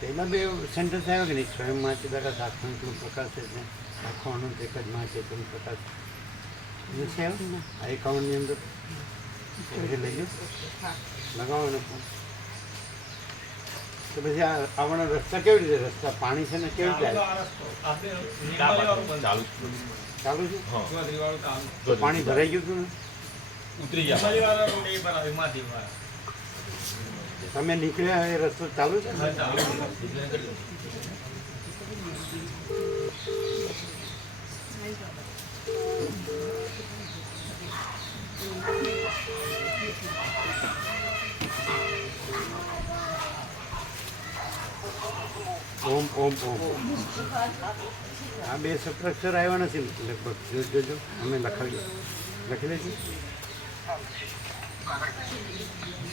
પહેલાં બે સેન્ટેન્સ આવ્યો કે નહીં, સ્વયંમાં ચિદાકાશ આત્મનું પ્રકાશ છે, આખો અનંત એક જ માં ચેતન પ્રકાશ નથી આવ્યો આ એકાઉન્ટની અંદર. પછી લઈ ગયો લગાવો એનો ફોન. તો પછી આ આવવાના રસ્તા કેવી રીતે, રસ્તા પાણી છે ને કેવી રીતે ચાલુ છે? તો પાણી ભરાઈ ગયું હતું ને, ઉતરી ગયા. તમે નીકળ્યા એ રસ્તો ચાલુ છે? ઓમ ઓમ ઓમ. આ બે સ્ટ્રક્ચર આવ્યા નથી લગભગ, જોજો અમે લખી લઈશું.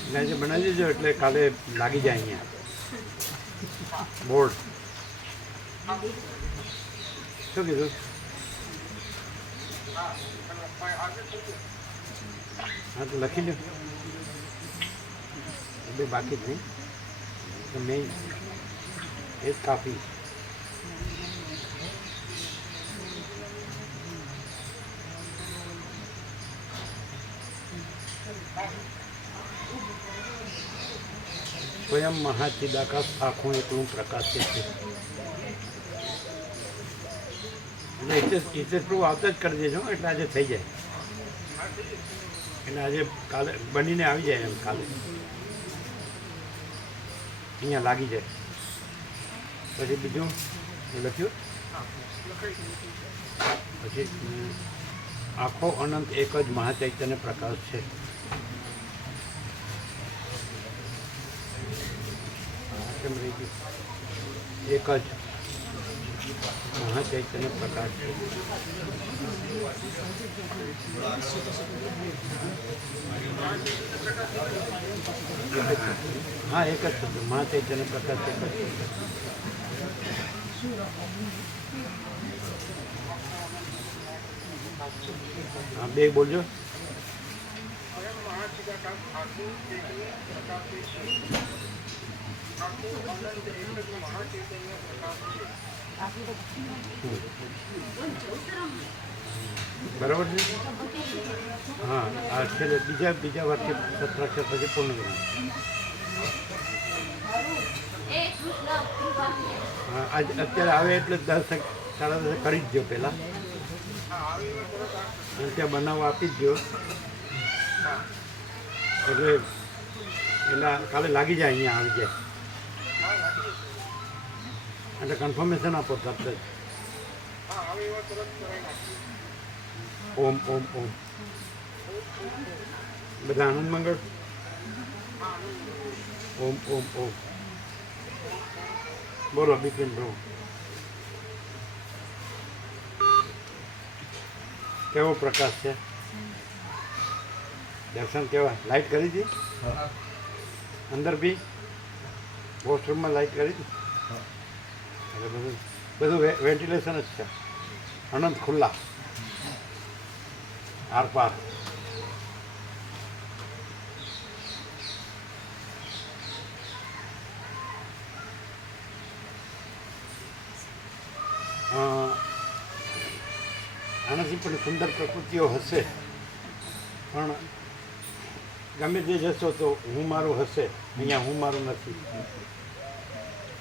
એટલે આજે બનાવી દેજો એટલે કાલે લાગી જાય અહીંયા બોર્ડ. શું કીધું? હા તો લખી લો. બે બાકી જ નહીં તો મેં એ જ કાફી. સ્વયં મહાચિદાકાશ આખું એકલું પ્રકાશિત છે. એટલે પ્રૂફ આવતા જ કરી દેજો એટલે આજે થઈ જાય. એટલે આજે કાલે બનીને આવી જાય એમ કાલે અહીંયા લાગી જાય. પછી બીજું એ લખ્યું પછી આખો અનંત એક જ મહાચૈતન્ય પ્રકાશ છે. કેમ રહી ગયું? એક જ મહાચૈતન્ય પ્રકાશ છે. હા એક જ શબ્દ મહાચૈતન્ય પ્રકાશ એક જ. હા બે બોલજો. બરાબર છે. હા આ છેલ્લે બીજા વાક્ય સત્રાક્ષર પછી પૂર્ણ કરવાનું. હા આજ અત્યારે આવે એટલે 10 સાડા 10 કરી જ દો પહેલાં. ત્યાં બનાવવા આપી જ દો એટલે કાલે લાગી જાય અહીંયા આવી જાય એટલે કન્ફર્મેશન આપો તરત જ. ઓમ ઓમ ઓમ. બધા આનંદ મંગળ. ઓમ ઓમ ઓમ. બોલો બિપિન બ્રો. કેવો પ્રકાશ છે? દર્શન કેવા? લાઇટ કરી હતી અંદર બી? વોશરૂમમાં લાઇટ કરી હતી? એટલે બધું વેન્ટિલેશન જ છે. અનંત ખુલ્લા આરપાર. આનાથી પણ સુંદર પ્રકૃતિઓ હશે પણ ગમે તે જશો તો હું મારું હશે. અહીંયા હું મારું નથી.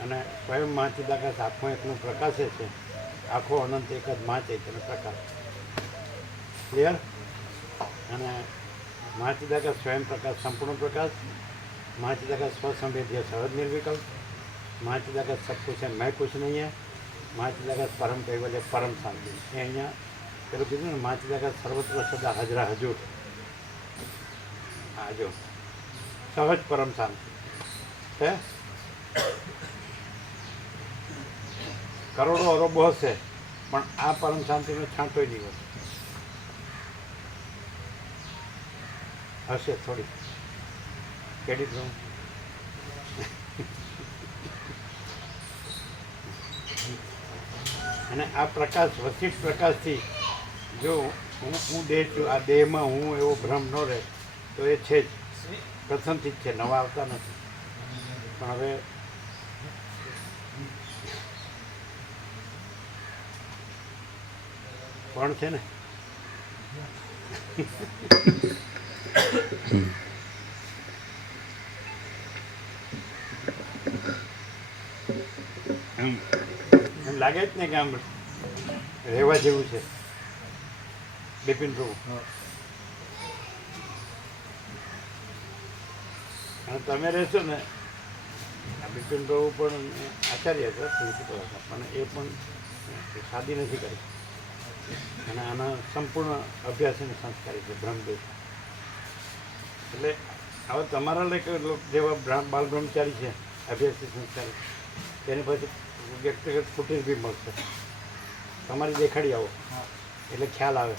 અને સ્વયં મહાચિદાકાશ આત્મા એકનું પ્રકાશે છે. આખો અનંત એક જ મહાચૈતન્ય પ્રકાશ. ક્લિયર? અને મહાચિદાકાશ સ્વયં પ્રકાશ સંપૂર્ણ પ્રકાશ. મહાચિદાકાશ સ્વસંવેદ્ય સહજ નિર્વિકલ્પ. મહાચિદાકાશ સબ કુછ है मैं कुछ नहीं है. મહાચિદાકાશ પરમ કૈવલ્ય પરમ શાંતિ. એ અહીંયા પેલું કીધું ને મહાચિદાકાશ સર્વત્ર સદા હાજરા હજુર. હા જો સહજ પરમ શાંતિ હે. કરોડો અરબો હશે પણ આ પરમ શાંતિનો છાંટોય નહીં હોય. હશે થોડી કેડી દઉં. અને આ પ્રકાશ વસિષ્ઠ પ્રકાશથી જો હું દેહ છું, આ દેહમાં હું એવો ભ્રમ ન રહે તો એ છે જ પ્રથમથી જ છે, નવા આવતા નથી. પણ હવે કોણ છે ને એમ લાગે જ ને કે આમ રહેવા જેવું છે બિપિન પ્રભુ. અને તમે રહેશો ને, આ બિપિન પ્રભુ પણ આચાર્ય હતા, પ્રિન્સિપલ હતા, પણ એ પણ શાદી નથી કરી અને આના સંપૂર્ણ અભ્યાસ અને સંસ્કારી છે બ્રહ્મદેવ. એટલે હવે તમારા જેવા બાલ બ્રહ્મચારી છે અભ્યાસી સંસ્કારી, તેની પછી વ્યક્તિગત કુટીર બી મળશે. તમારી દેખાડી આવો એટલે ખ્યાલ આવે.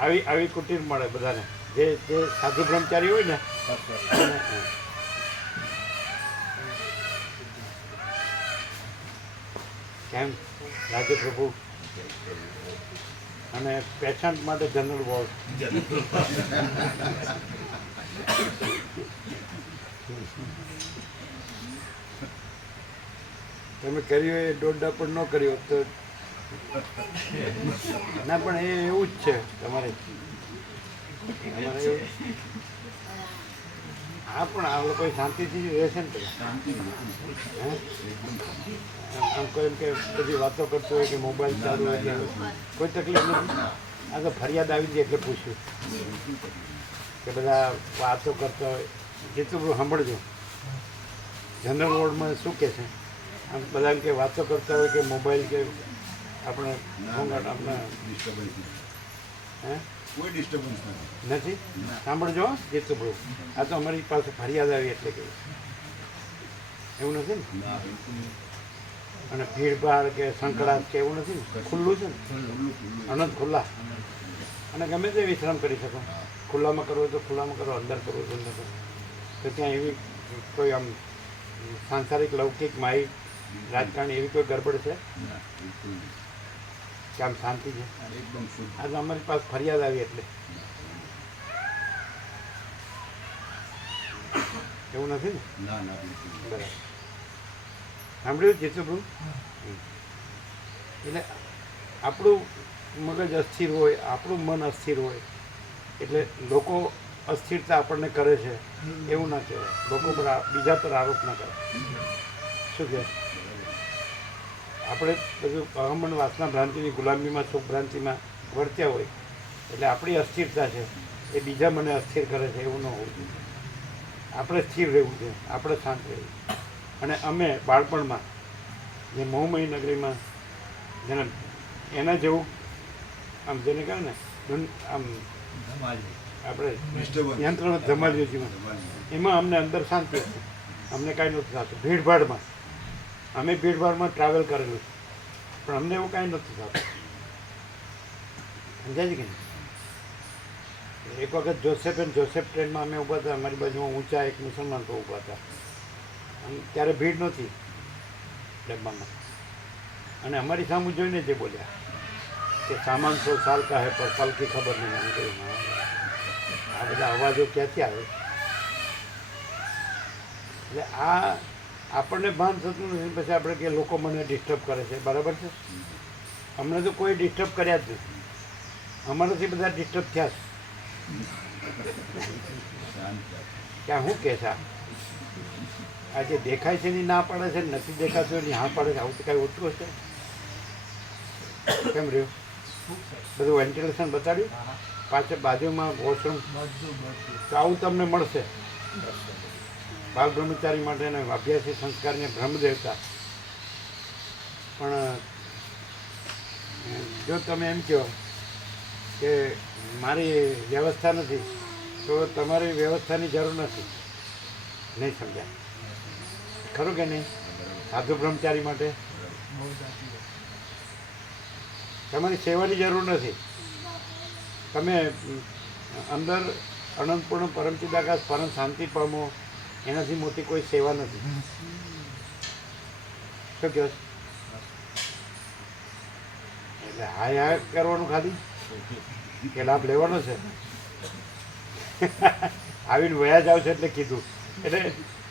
આવી કુટીર મળે બધાને, જે સાધુ બ્રહ્મચારી હોય ને. કેમ રાજ્ય પ્રભુ અને પેશન્ટ માટે જનરલ વોર્ડ. તમે કર્યું એ દોડડા પણ ન કર્યો તો ના, પણ એ એવું જ છે તમારે. હા, પણ આ લોકો શાંતિથી રહેશે ને પેલા. આમ કોઈ એમ કે બધી વાતો કરતો હોય કે મોબાઈલ ચાલુ હોય કે કોઈ તકલીફ નથી. આ તો ફરિયાદ આવી હતી એટલે પૂછ્યું કે બધા વાતો કરતા હોય. જેટલું બધું સાંભળજો જનરલ વોર્ડમાં શું કહે છે. આમ બધા એમ કે વાતો કરતા હોય કે મોબાઈલ કે આપણે આપણે કોઈ ડિસ્ટર્બન્સ નથી. સાંભળજો જેટલું બધું. આ તો અમારી પાસે ફરિયાદ આવી એટલે કે એવું નથી ને. અને ભીડભાડ કે સંકળાટ કે એવું નથી ને, ખુલ્લું છે ને, અનંત ખુલ્લા. અને ગમે તે વિશ્રામ કરી શકો. ખુલ્લામાં કરવો તો ખુલ્લામાં કરો, અંદર કરવો તો અંદર કરો. તો ત્યાં એવી કોઈ આમ સાંસારિક લૌકિક માહિત રાજકારણી એવી કોઈ ગડબડ છે કે આમ શાંતિ છે? એકદમ શુદ્ધ. આ તો અમારી પાસે ફરિયાદ આવી એટલે એવું નથી ને. ના ના બિલકુલ. બરાબર સાંભળ્યું જેટલું. એટલે આપણું મગજ અસ્થિર હોય, આપણું મન અસ્થિર હોય એટલે લોકો અસ્થિરતા આપણને કરે છે એવું ના કહેવાય. લોકો પર બીજા પર આરોપ ના કરે. શું કહે? આપણે બધું અહમન વાસના ભ્રાંતિની ગુલામીમાં સુખ ભ્રાંતિમાં વર્ત્યા હોય એટલે આપણી અસ્થિરતા છે એ બીજા મને અસ્થિર કરે છે એવું ન હોવું જોઈએ. આપણે સ્થિર રહેવું છે, આપણે શાંત રહેવું. અને અમે બાળપણમાં જે મોહમયી નગરીમાં જેને એના જેવું આમ જેને કહે ને આમ આપણે યંત્ર ધમાલ્યું જીવન, એમાં અમને અંદર શાંતિ હતી. અમને કાંઈ નહોતું થતું. ભીડભાડમાં અમે ભીડભાડમાં ટ્રાવેલ કરેલું છે પણ અમને એવું કાંઈ નહોતું થતું. સમજાય છે કે નહીં? એક વખત જોસેફ ટ્રેનમાં અમે ઊભા હતા. અમારી બાજુમાં ઊંચા એક મુસલમાન તો ઊભા હતા. અને ત્યારે ભીડ નહોતી ડબ્બામાં. અને અમારી સામે જોઈને જે બોલ્યા કે સામાન 100 સાલ કા હે પર પલ કી ખબર નહીં. અમે કહ્યું આ બધા અવાજો ક્યાંથી આવે? એટલે આ આપણને ભાન થતું નથી. પછી આપણે કે લોકો મને ડિસ્ટર્બ કરે છે. બરાબર છે? અમને તો કોઈ ડિસ્ટર્બ કર્યા જ નથી. અમારાથી બધા ડિસ્ટર્બ થયા છે. ક્યાં શું કહે છે આ જે દેખાય છે એની ના પાડે છે, નથી દેખાતું એની હા પાડે છે. આવું તો કાંઈ ઓછું હશે? કેમ રહ્યું? બધું વેન્ટિલેશન બતાડ્યું, પાછળ બાજુમાં વોશરૂમ, તો આવું તમને મળશે. બાલ બ્રહ્મચારી માટે અભ્યાસી સંસ્કારને બ્રહ્મદેવતા. પણ જો તમે એમ કહો કે મારી વ્યવસ્થા નથી તો તમારી વ્યવસ્થાની જરૂર નથી. નહીં સમજાય ખરું કે નહીં? સાધુ બ્રહ્મચારી માટે તમારી સેવાની જરૂર નથી. તમે અંદર અનંતપૂર્ણ પરમચિદાકાશ પરમ શાંતિ પામો, એનાથી મોટી કોઈ સેવા નથી. શું કહો? એટલે હા કરવાનું ખાલી કે લાભ લેવાનો છે. આવીને વયા જાવ છે એટલે કીધું. એટલે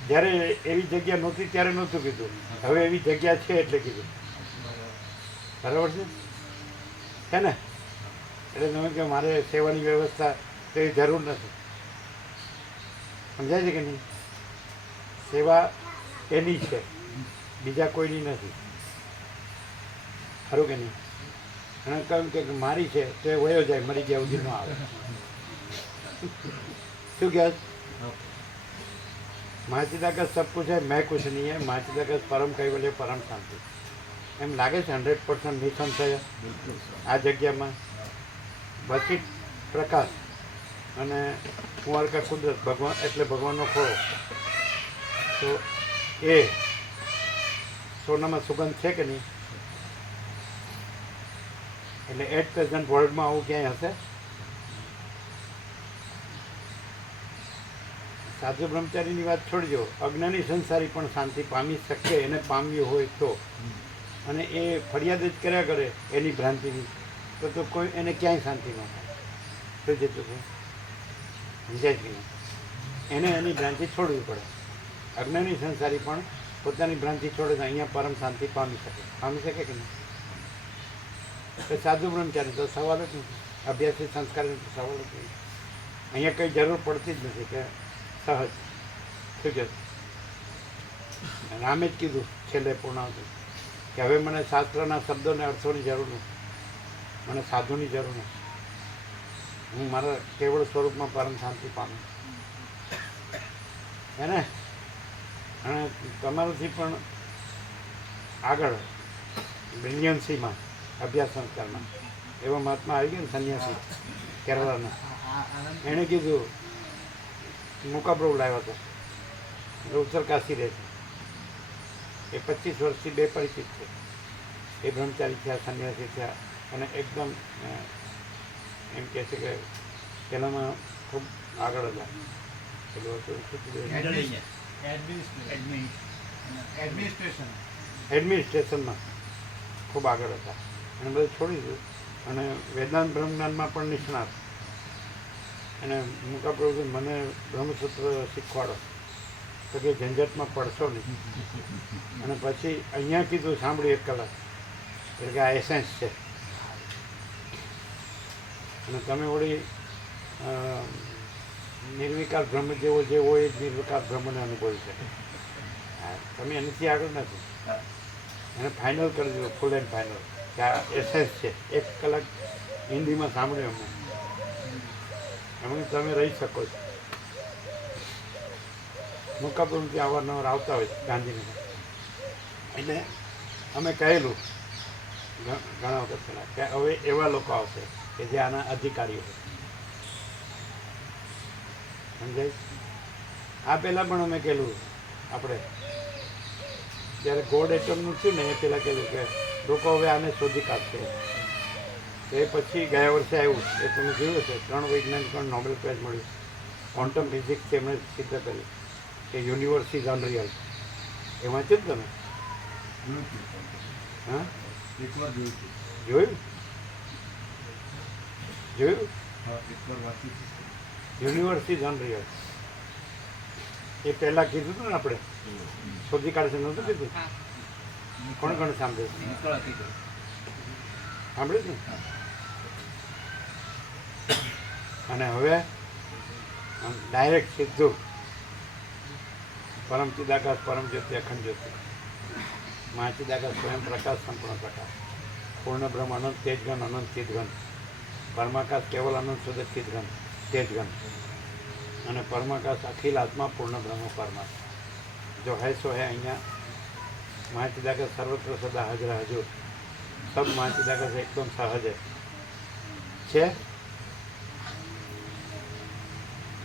જ્યારે એવી જગ્યા નહોતી ત્યારે નહોતું કીધું, હવે એવી જગ્યા છે એટલે કીધું. બરાબર છે ને? એટલે તમે કે મારે સેવાની વ્યવસ્થા તેવી જરૂર નથી. સમજાય છે કે નહીં? સેવા એની છે, બીજા કોઈની નથી. ખરું કે નહીં? અને કહ્યું કે મારી છે તો એ વયો જાય, મરી ગયા સુધી ન આવે. શું કહે? માચિદા का सब कुछ है, मैं कुछ नहीं है. माचिदा का परम कैवल्य परम शांति. એમ લાગે છે 100% નિસંશય બિલકુલ સર. આ જગ્યામાં બચિત પ્રકાશ અને કુંવારકા કુદરત ભગવાન એટલે ભગવાનનો ખોળો. તો એ સોનામાં સુગંધ છે કે નહીં? એટલે એટ પ્રેઝન્ટ વર્લ્ડમાં આવું ક્યાંય હશે? સાધુ બ્રહ્મચારીની વાત છોડજો, અજ્ઞાની સંસારી પણ શાંતિ પામી શકે, એને પામ્યું હોય તો. અને એ ફરિયાદ જ કર્યા કરે એની ભ્રાંતિની, તો કોઈ એને ક્યાંય શાંતિ ન થાય. શું જતું છે? સમજાય જ નહીં. એને એની ભ્રાંતિ છોડવી પડે. અજ્ઞાની સંસારી પણ પોતાની ભ્રાંતિ છોડે તો અહીંયા પરમ શાંતિ પામી શકે કે નહીં? તો સાધુ બ્રહ્મચારી તો સવાલ જ નથી, અભ્યાસી સંસ્કારનો તો સવાલ જ નહીં. અહીંયા કંઈ જરૂર પડતી જ નથી કે સહજ. શું કહે? રામે જ કીધું છેલ્લે પૂર્ણાવતી કે હવે મને શાસ્ત્રના શબ્દોને અર્થોની જરૂર નથી, મને સાધુની જરૂર નથી. હું મારા કેવળ સ્વરૂપમાં પરમ શાંતિ પામું. હે ને? અને તમારાથી પણ આગળ બ્રિલિયન્સીમાં અભ્યાસ સંસ્કારમાં એવા મહાત્મા આવી ગયા ને, સંન્યાસી કેરળના. એણે કીધું મુકાબરો લાવ્યો હતો, એટલે ઉત્તરકાશી રહે છે. એ 25 વર્ષથી બે પરિચિત છે. એ બ્રહ્મચારી થયા, સંન્યાસી થયા અને એકદમ એમ કહે છે કે પહેલાંમાં ખૂબ આગળ હતા. પેલું હતું એડમિનિસ્ટ્રેશનમાં ખૂબ આગળ હતા અને બધું છોડી દીધું અને વેદાંત બ્રહ્મજ્ઞાનમાં પણ નિષ્ણાત. અને મુકાપ્રભુ મને બ્રહ્મસૂત્ર શીખવાડો તો કે ઝંઝટમાં પડશો નહીં. અને પછી અહીંયા કીધું સાંભળ્યું 1 કલાક, એટલે કે આ એસેન્સ છે. અને તમે વળી નિર્વિકાર બ્રહ્મ જેવો જે હોય એ જ નિર્વિકાર બ્રહ્મને અનુભવી શકે. તમે એનાથી આગળ નથી. એને ફાઇનલ કરી દીધું, ફૂલ એન્ડ ફાઇનલ કે આ એસેન્સ છે. 1 કલાક હિન્દીમાં સાંભળ્યું અમને. એમણે તમે રહી શકો છો. મુકાબલથી અવારનવાર આવતા હોય ગાંધીનગર. એટલે અમે કહેલું ઘણા વખત પહેલાં કે હવે એવા લોકો આવશે કે જે આના અધિકારીઓ હોય. સમજાય? આ પહેલાં પણ અમે કહેલું, આપણે જ્યારે ગોડ એટમનું થયું ને એ પહેલાં કહેલું કે લોકો હવે આને શોધી કાઢશે. એ પછી ગયા વર્ષે આવ્યું એ તમે જોયું છે, 3 વૈજ્ઞાનિકોને નોબેલ પ્રાઇઝ મળ્યું. ક્વોન્ટમ ફિઝિક્સ એમણે સિદ્ધ કર્યું કે યુનિવર્સ ઇઝ અનરિયલ. એ વાંચ્યું ને તમે? હા, એકવાર જોયું હતું. જોયું? હા, એકવાર વાંચ્યું હતું. Universe is unreal. એ પહેલાં કીધું હતું ને આપણે, શોધી કાઢશે નહોતું કીધું? કોણ કોણ સાંભળ્યું? સાંભળ્યું ને? અને હવે ડાયરેક્ટ સીધું પરમ ચિદાકાશ, પરમ જ્યોતિ, અખંડ જ્યોતિ, મહાચિદાકાશ, સ્વયં પ્રકાશ, સંપૂર્ણ પ્રકાશ, પૂર્ણ બ્રહ્મ, અનંત તેજગન, અનંત ચિદગન, પરમાકાશ, કેવલ અનંત શુદ્ધ ચિદગન, તેજગન, અને પરમાકાશ, અખિલ આત્મા, પૂર્ણ બ્રહ્મ, પરમાત્મા. જો હૈ સો હૈ. અહીંયા મહાચિદાકાશ સર્વત્ર સદા હાજર હજુર. સબ મહાચિદાકાશ એકદમ સહજ છે.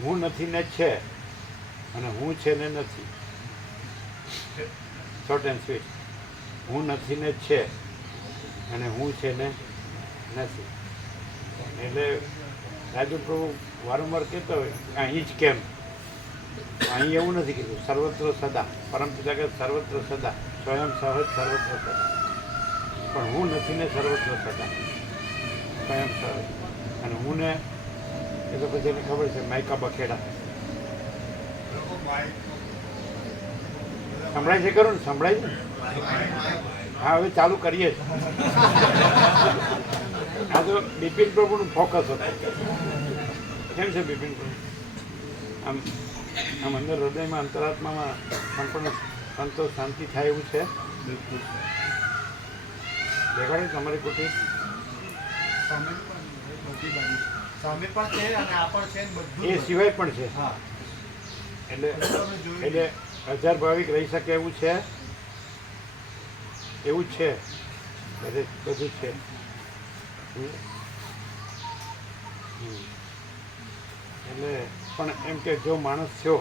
હું નથી ને છે, અને હું છે ને નથી. Short and sweet. હું નથી ને છે, અને હું છે ને નથી. એટલે રાજુ પ્રભુ વારંવાર કહેતો હોય અહીં જ કેમ? અહીં એવું નથી કીધું. સર્વત્ર સદા પરમ પિતા કે સર્વત્ર સદા, સ્વયં સહજ સર્વત્ર સદા. પણ હું નથી ને સર્વત્ર સદા, સ્વયં સહજ. અને હું ને એ તો પછી એને ખબર છે, માયકા બખેડા. સંભળાય છે ખરું ને? સંભળાય છે ને? હા, હવે ચાલુ કરીએ જ. આ તો બિપિન પ્રભુનું ફોકસ હતું. કેમ છે બિપિન પ્રભુ? આમ આમ અંદર હૃદયમાં અંતરાત્મામાં પણ સંતોષ શાંતિ થાય એવું છે. બિલકુલ સર. દેખાડે તમારી કુટીર? સામે પણ બધી બાજુ સામે પણ છે અને આ પણ છે ને બધું એ સિવાય પણ છે. હા એટલે બધું અમે જોયું. એટલે 1000 ભાવિક રહી શકે એવું છે. એવું જ છે. બધું જ છે. હમ. એટલે પણ એમ કે જો માણસ થયો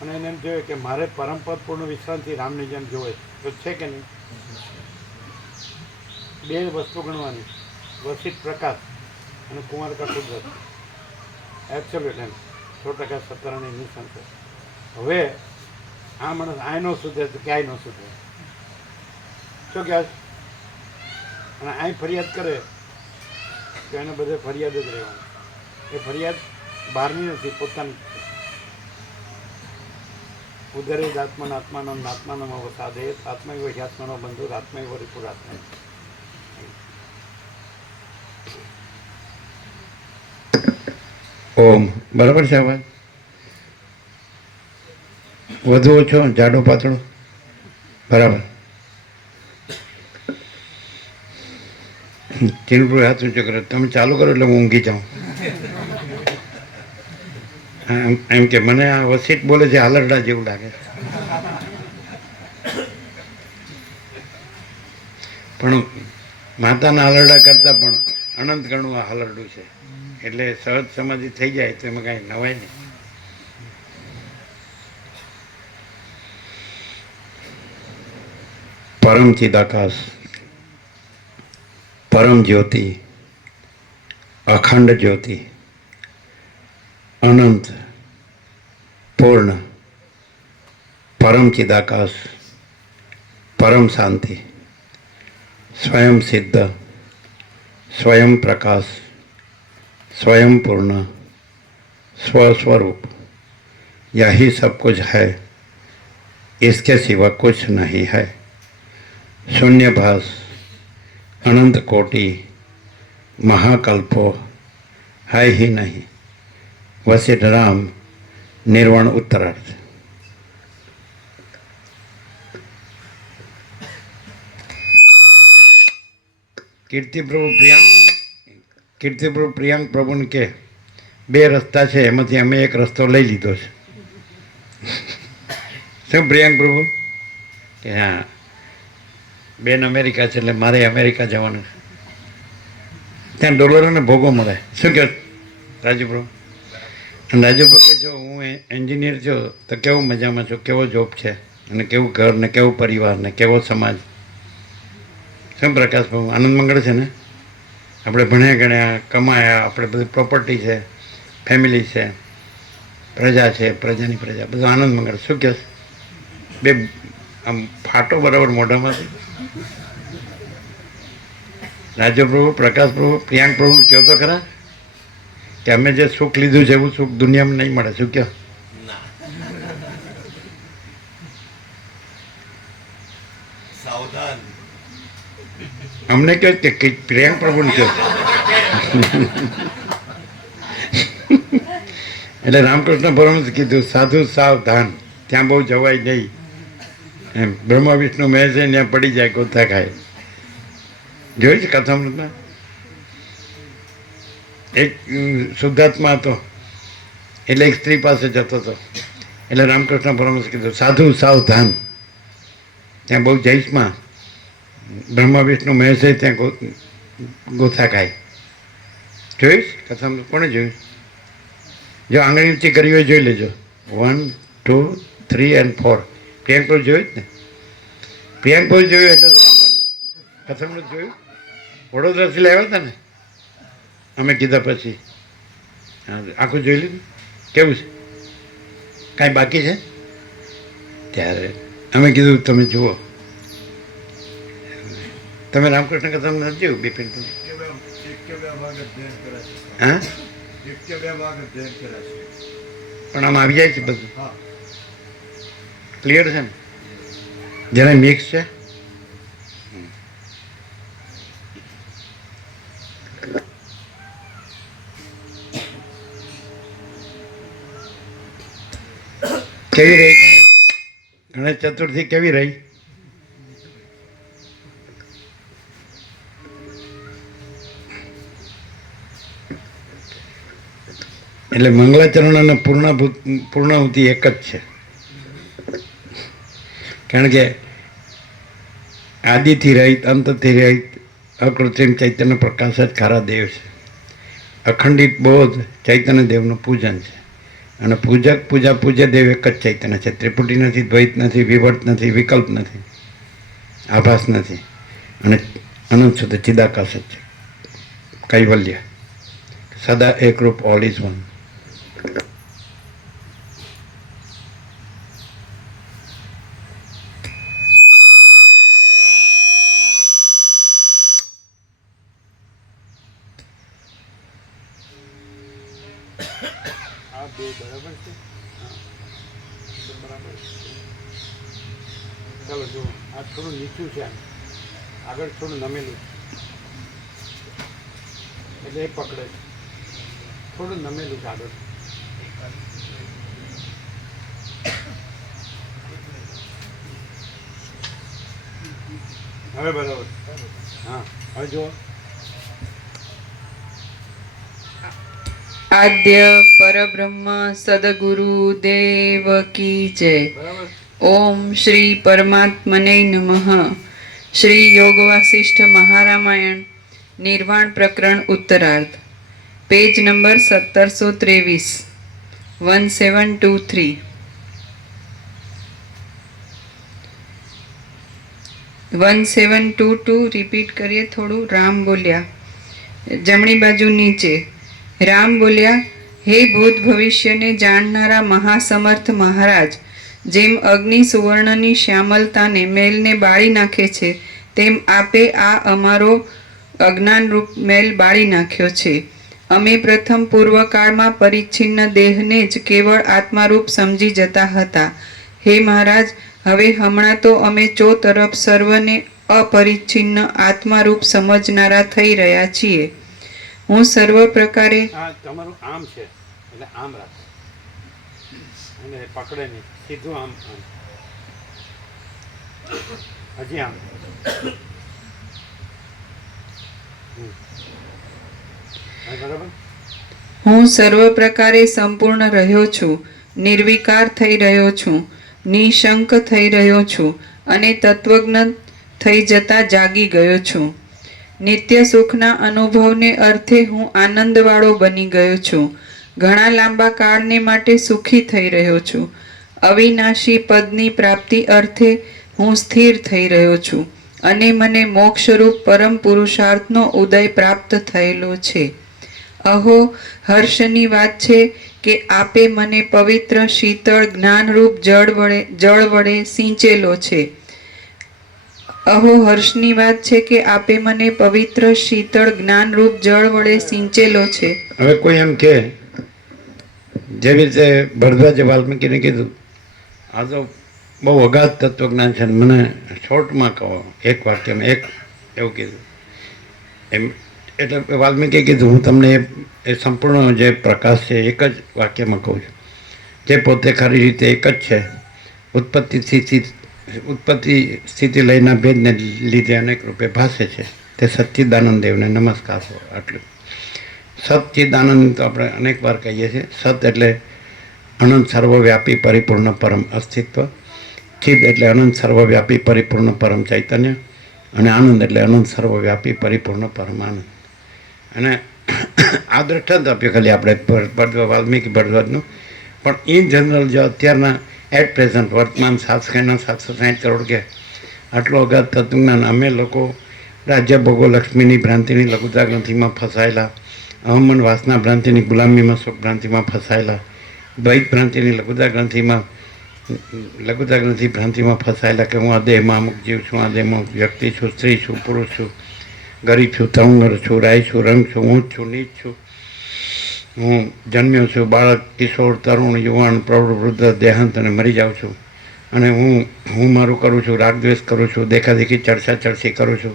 અને એને એમ જોઈએ કે મારે પરમપદ પૂર્ણ વિશ્રાંતિ રામની જેમ જોવે તો છે કે નહીં? બે વસ્તુ ગણવાની, વસિત પ્રકાશ અને કુંવારકા કુદરત. એબ્સોલ્યુટ એમ 100% સત્તરાની નિસંશય. હવે આ માણસ આ ન સુધરે તો ક્યાંય ન સુધરે. શું કહે? અને આ ફરિયાદ કરે તો એને બધે ફરિયાદ જ રહેવાની. એ ફરિયાદ બહારની નથી, પોતાની. ઉદરે જ આત્માનો આત્માનો વસાદે આત્મા આત્માનો બંધુ આત્મા વરિપુર આત્મા. ઓમ બરાબર છે અવાજ? વધુ ઓછો, જાડો પાતળો? બરાબર. ચીલપુર હાથ ઊંચો કરો. તમે ચાલુ કરો એટલે હું ઊંઘી જાઉં. એમ કે મને આ વસીટ બોલે છે હાલરડા જેવું લાગે. પણ માતાના હાલરડા કરતાં પણ અનંત ગણું આ હાલરડું છે. એટલે સહજ સમાધિ થઈ જાય તો એમાં કાંઈ નવાય નહીં. પરમ ચિદાકાશ, પરમ જ્યોતિ, અખંડ જ્યોતિ, અનંત પૂર્ણ, પરમ ચિદાકાશ, પરમ શાંતિ, स्वयं सिद्ध, स्वयं प्रकाश, स्वयं पूर्ण, स्वस्वरूप, यही सब कुछ है. इसके सिवा कुछ नहीं है. शून्यभास, अनंत कोटि, महाकल्पो है ही नहीं. वशिष्ठ राम निर्वाण उत्तरार्थ. કીર્તિપ્રભુ પ્રિયાંક પ્રભુને કે 2 રસ્તા છે, એમાંથી અમે એક રસ્તો લઈ લીધો છે. શું પ્રિયાંક પ્રભુ? કે હા, બેન અમેરિકા છે એટલે મારે અમેરિકા જવાનું છે. ત્યાં ડોલરોને ભોગો મળે. શું કહો રાજુ પ્રભુ? અને રાજુ પ્રભુ કે જો હું એન્જિનિયર છું તો કેવું મજામાં છું, કેવો જોબ છે, અને કેવું ઘર ને કેવું પરિવાર ને કેવો સમાજ. શું પ્રકાશ બાબુ? આનંદ મંગળ છે ને? આપણે ભણ્યા ગણ્યા, કમાયા, આપણે બધી પ્રોપર્ટી છે, ફેમિલી છે, પ્રજા છે, પ્રજાની પ્રજા, બધું આનંદ મંગળ. શું કહે? બે આમ ફાટો બરાબર મોઢામાંથી. રાજ્ય પ્રભુ, પ્રકાશ પ્રભુ, પ્રિયાંક પ્રભુ કહો તો ખરા કે અમે જે સુખ લીધું છે એવું સુખ દુનિયામાં નહીં મળે. શું કહો? સાવધાન. અમને કહો કે પ્રિયાંક પ્રભુને કહો. એટલે રામકૃષ્ણ પરમહંસે કીધું સાધુ સાવધાન, ત્યાં બહુ જવાય નહીં. એમ બ્રહ્મા વિષ્ણુ મહેશ ત્યાં પડી જાય, ગોથા ખાય. જોઈ છે કથામૃતમાં? એક શુદ્ધાત્મા હતો, એટલે એક સ્ત્રી પાસે જતો હતો. એટલે રામકૃષ્ણ પરમહંસે કીધું સાધુ સાવધાન, ત્યાં બહુ જઈશમાં બ્રહ્મા વિષ્ણુ મહેશ ત્યાં ગોથા ખાય. જોઈશ કથામૃત? કોણે જોયું? જો આંગળી ઊંચી કરી હોય જોઈ લેજો. 1, 2, 3 and 4. પ્રિયાંક પર જોયું જ ને? પ્રિયાંક પર જોયું એટલે તો વાંધો નહીં. કથામૃત જોયું? વડોદરાથી લાવ્યા હતા ને અમે કીધા પછી? હા, આખું જોઈ લીધું? કેવું છે? કાંઈ બાકી છે? ત્યારે અમે કીધું તમે જુઓ. તમે રામકૃષ્ણ કથામાં નથી જોયું બિપિન? એક કે બે ભાગ અધ્યયન કર્યા છે. હા, એક કે બે ભાગ અધ્યયન કર્યા છે. પણ આમ આવી જાય છે બધું હા. ક્લિયર છે ને? જરાય મિક્સ છે. કેવી રહી ગણેશ ચતુર્થી કેવી રહી? એટલે મંગલાચરણ અને પૂર્ણાહુતિ એક જ છે. કારણ કે આદિથી રહિત અંતથી રહિત અકૃત્રિમ ચૈતન્ય પ્રકાશ જ ખરા દેવ છે. અખંડિત બોધ ચૈતન્ય દેવનું પૂજન છે. અને પૂજ્ય દેવ એક જ ચૈતન્ય છે. ત્રિપુટી નથી, દ્વૈત નથી, વિવર્ત નથી, વિકલ્પ નથી, આભાસ નથી, અને અનંત શુદ્ધ ચિદાકાશ જ છે. કૈવલ્ય સદા એકરૂપ, ઓલ ઇઝ વન. આ બે બરાબર છે. બરાબર છે. ચાલો જુઓ, આ થોડું નીચું છે, આગળ થોડું નમેલું છે એટલે એ પકડે છે. થોડું નમેલું છે આગળ. હવે બરાબર. હા, હવે જુઓ. આદ્ય પરબ્રહ્મ સદગુરુ દેવ કી જય. બરાબર. ઓમ શ્રી પરમાત્મને નમઃ. શ્રી યોગ વાસિષ્ઠ મહારામાયણ નિર્વાણ પ્રકરણ ઉત્તરાર્ધ. Page number 1723, 1723. 1722 રિપીટ કરીએ થોડું. રામ બોલ્યા, જમણી બાજુ નીચે. રામ બોલ્યા, હે ભૂત ભવિષ્યને જાણનારા મહાસમર્થ મહારાજ, જેમ અગ્નિ સુવર્ણની શ્યામલતાને મેલને બાળી નાખે છે, તેમ આપે આ અમારો અજ્ઞાનરૂપ મેલ બાળી નાખ્યો છે. અમે પ્રથમ પૂર્વકાળમાં પરિચ્છિન્ન દેહને જ કેવળ આત્મારૂપ સમજી જતા હતા. હે મહારાજ, હવે હમણાં તો અમે ચોતરફ સર્વને અપરિચ્છિન્ન આત્મારૂપ સમજનારા થઈ રહ્યા છીએ. હું સર્વ પ્રકારે આ તમારું આમ છે એટલે આમ રાખ, અને પકડે નહીં, સીધું આમ આમ. હજી આમ. બરાબર. હું સર્વ પ્રકારે સંપૂર્ણ રહ્યો છું, નિર્વિકાર થઈ રહ્યો છું, નિશંક થઈ રહ્યો છું, અને તત્વજ્ઞ થઈ જતા જાગી ગયો છું. નિત્ય સુખના અનુભવને અર્થે હું આનંદવાળો બની ગયો છું. ઘણા લાંબા કાળને માટે સુખી થઈ રહ્યો છું. અવિનાશી પદની પ્રાપ્તિ અર્થે હું સ્થિર થઈ રહ્યો છું, અને મને મોક્ષરૂપ પરમ પુરુષાર્થનો ઉદય પ્રાપ્ત થયેલો છે. અહો, હર્ષની વાત છે કે આપે મને પવિત્ર શીતળ જ્ઞાનરૂપ જળ વડે સિંચેલો છે. અહો, હર્ષની વાત છે કે આપે મને પવિત્ર શીતળ જ્ઞાનરૂપ જળ વડે સિંચેલો છે. હવે કોઈ એમ કે જેવી રીતે ભરદ્વાજે વાલ્મીકીને કીધું, આ તો બહુ અગાધ તત્વજ્ઞાન છે, મને શોર્ટમાં કહો, એક વાક્યમાં એક એવું કીધું. એમ એટલે વાલ્મીકીએ કીધું, હું તમને એ સંપૂર્ણ જે પ્રકાશ છે એક જ વાક્યમાં કહું છું, જે પોતે ખરી રીતે એક જ છે. ઉત્પત્તિ સ્થિતિ લયના ભેદને લીધે અનેક રૂપે ભાસે છે, તે સચ્ચિદાનંદ દેવને નમસ્કાર હો. આટલું. સચ્ચિદાનંદ તો આપણે અનેક વાર કહીએ છીએ. સત એટલે અનંત સર્વવ્યાપી પરિપૂર્ણ પરમ અસ્તિત્વ, ચિદ એટલે અનંત સર્વવ્યાપી પરિપૂર્ણ પરમ ચૈતન્ય, અને આનંદ એટલે અનંત સર્વવ્યાપી પરિપૂર્ણ પરમ આનંદ. અને આ દ્રષ્ટાંત આપ્યું ખાલી આપણે વાલ્મીકી ભરદ્વાજનું, પણ ઇન જનરલ જો અત્યારના એટ પ્રેઝન્ટ વર્તમાન 760 કરોડ કે આટલો અગાધ તત્વજ્ઞાન, અમે લોકો રાજ્ય ભોગો લક્ષ્મીની ભ્રાંતિની લઘુતા ગ્રંથિમાં ફસાયેલા, અહમન વાસના ભ્રાંતિની ગુલામીમાં સુખ ભ્રાંતિમાં ફસાયેલા, દ્વૈત ભ્રાંતિની લઘુતા ગ્રંથિ ભ્રાંતિમાં ફસાયેલા કે હું આ દેહમાં અમુક જીવ છું, આ દેહમાં વ્યક્તિ છું, સ્ત્રી છું, પુરુષ છું, ગરીબ છું, તરુંગર છું, રાય છું, રંગ છું, ઊંચ છું, નીચ છું, હું જન્મ્યો છું, બાળક, કિશોર, તરુણ, યુવાન, પ્રૌઢ, વૃદ્ધ, દેહાંત અને મરી જાઉં છું, અને હું મારું કરું છું, રાગદ્વેષ કરું છું, દેખાદેખી ચર્ચી કરું છું,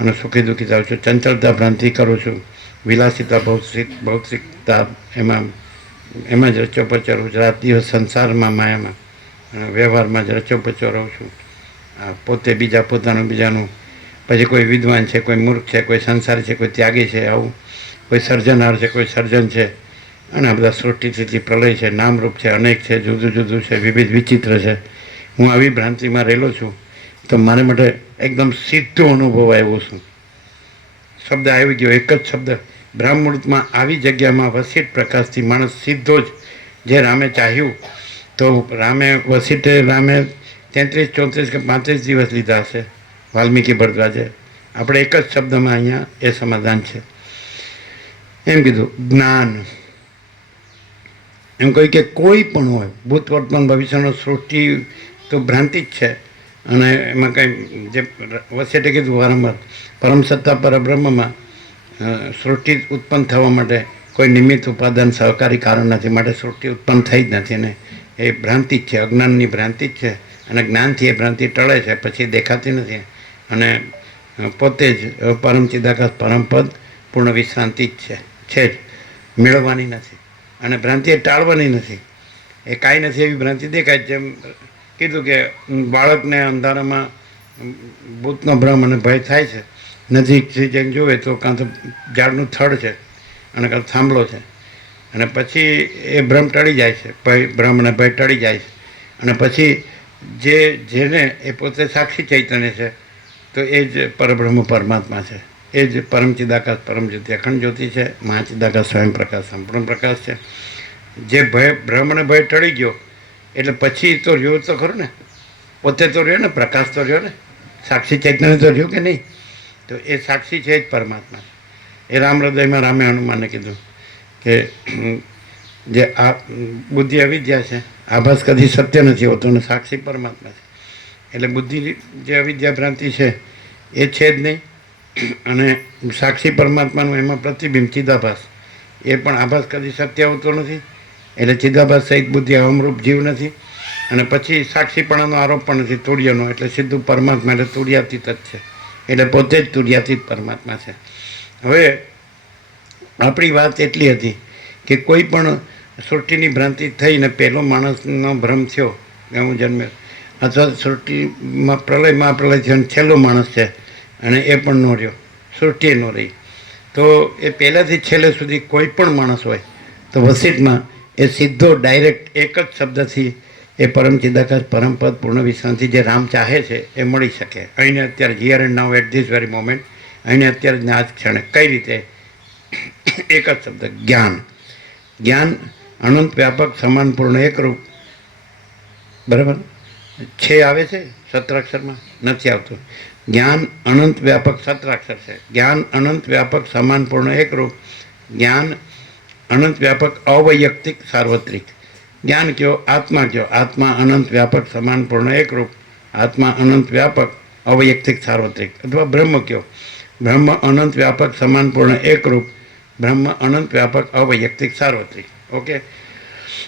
અને સુખી દુઃખી થાઉં છું, ચંચળતા ભ્રાંતિ કરું છું, વિલાસિતા ભૌતિકતા એમાં જ રચો પચરું છું, રાત દિવસ સંસારમાં માયામાં અને વ્યવહારમાં જ રચોપચો રહું છું. પોતે બીજા પોતાનું બીજાનું, પછી કોઈ વિદ્વાન છે, કોઈ મૂર્ખ છે, કોઈ સંસારી છે, કોઈ ત્યાગી છે, આવું કોઈ સર્જનહાર છે, કોઈ સર્જન છે, અને આ બધા સૃષ્ટિ સ્થિતિ પ્રલય છે, નામરૂપ છે, અનેક છે, જુદું જુદું છે, વિવિધ વિચિત્ર છે. હું આવી ભ્રાંતિમાં રહેલો છું. તો મારા માટે એકદમ સીધો અનુભવ આવ્યો છું. શબ્દ આવી ગયો, એક જ શબ્દ બ્રહ્મમુહૂર્તમાં આવી જગ્યામાં વસીઠ પ્રકાશથી માણસ સીધો જ જે રામે ચાહ્યું, તો રામે 33, 34 કે 35 દિવસ લીધા હશે વાલ્મીકી ભરદ્વાજે. આપણે એક જ શબ્દમાં અહીંયા એ સમાધાન છે. એમ કીધું જ્ઞાન. એમ કહ્યું કે કોઈ પણ હોય, ભૂત વર્તમાન ભવિષ્યનો સૃષ્ટિ તો ભ્રાંતિ જ છે. અને એમાં કંઈ જે વસેટે કીધું વારંવાર, પરમ સત્તા પરબ્રહ્મમાં સૃષ્ટિ ઉત્પન્ન થવા માટે કોઈ નિમિત્ત ઉપાદાન સહકારી કારણ નથી, માટે સૃષ્ટિ ઉત્પન્ન થઈ જ નથી. અને એ ભ્રાંતિ જ છે, અજ્ઞાનની ભ્રાંતિ જ છે. અને જ્ઞાનથી એ ભ્રાંતિ ટળે છે, પછી દેખાતી નથી. અને પોતે જ પરમ ચિદાકાશ પરમપદ પૂર્ણ વિશ્રાંતિ જ છે જ, મેળવવાની નથી. અને ભ્રાંતિ એ ટાળવાની નથી. એ કાંઈ નથી એવી ભ્રાંતિ દેખાય. જેમ કીધું કે બાળકને અંધારામાં ભૂતનો ભ્રમ અને ભય થાય છે, નજીકથી જેમ જોવે તો કાં તો ઝાડનું થડ છે અને કાં થાંભલો છે, અને પછી એ ભ્રમ ટળી જાય છે, ભ્રમ અને ભય ટળી જાય છે. અને પછી જેને એ પોતે સાક્ષી ચૈતન્ય છે, તો એ જ પરબ્રહ્મ પરમાત્મા છે. એ જ પરમ ચિદાકાશ પરમ જ્યોતિ અખંડ જ્યોતિ છે. મહાચિદાકાશ સ્વયં પ્રકાશ સંપૂર્ણ પ્રકાશ છે. જે ભ્રમ અને ભય ટળી ગયો એટલે પછી તો રહ્યો તો ખરું ને, પોતે તો રહ્યો ને, પ્રકાશ તો રહ્યો ને, સાક્ષી ચૈતન્ય તો રહ્યું કે નહીં. તો એ સાક્ષી છે જ પરમાત્મા. એ રામ હૃદયમાં રામે હનુમાનને કીધું કે જે આ બુદ્ધિ અવિદ્યા છે, આભાસ કદી સત્ય નથી હોતો, અને સાક્ષી પરમાત્મા છે. એટલે બુદ્ધિ જે અવિદ્યા ભ્રાંતિ છે એ છે જ નહીં. અને સાક્ષી પરમાત્માનું એમાં પ્રતિબિંબ ચિદાભાસ, એ પણ આભાસ કદી સત્ય હોતો નથી. એટલે ચિદાભાસ સહિત બુદ્ધિ અહમરૂપ જીવ નથી. અને પછી સાક્ષીપણાનો આરોપ પણ નથી તુર્યનો, એટલે સીધું પરમાત્મા, એટલે તુર્યાતીત જ છે. એટલે પોતે જ તુર્યાતીત પરમાત્મા છે. હવે આપણી વાત એટલી હતી કે કોઈ પણ સૃષ્ટિની ભ્રાંતિ થઈને પહેલો માણસનો ભ્રમ થયો કે હું જન્મ્યો, અથવા સૃષ્ટિમાં પ્રલયમાં પ્રલય થયો છેલ્લો માણસ છે, અને એ પણ ન રહ્યો, સૃષ્ટિ ન રહી. તો એ પહેલાંથી છેલ્લે સુધી કોઈ પણ માણસ હોય તો વસીઠમાં એ સીધો ડાયરેક્ટ એક જ શબ્દથી એ પરમ ચિદાકાશ પરમપદ પૂર્ણ વિશ્રાંતિ જે રામ ચાહે છે એ મળી શકે. અહીંને અત્યારે here and now at this very moment, અહીંને અત્યારે જ આ જ ક્ષણે. કઈ રીતે? એક જ શબ્દ જ્ઞાન. જ્ઞાન અનંત વ્યાપક સમાન પૂર્ણ એકરૂપ. બરાબર છે, આવે છે સત્રાક્ષરમાં? નથી આવતું. જ્ઞાન અનંત વ્યાપક સત્રાક્ષર છે. જ્ઞાન અનંત વ્યાપક સમાન પૂર્ણ એકરૂપ. જ્ઞાન અનંત વ્યાપક અવૈયક્તિક સાર્વત્રિક. જ્ઞાન કયો, આત્મા કયો, આત્મા અનંત વ્યાપક સમાન પૂર્ણ એકરૂપ. આત્મા અનંત વ્યાપક અવૈયક્તિક સાર્વત્રિક. અથવા બ્રહ્મ કયો, બ્રહ્મ અનંત વ્યાપક સમાન પૂર્ણ એકરૂપ. બ્રહ્મ અનંત વ્યાપક અવૈયક્તિક સાર્વત્રિક. ઓકે,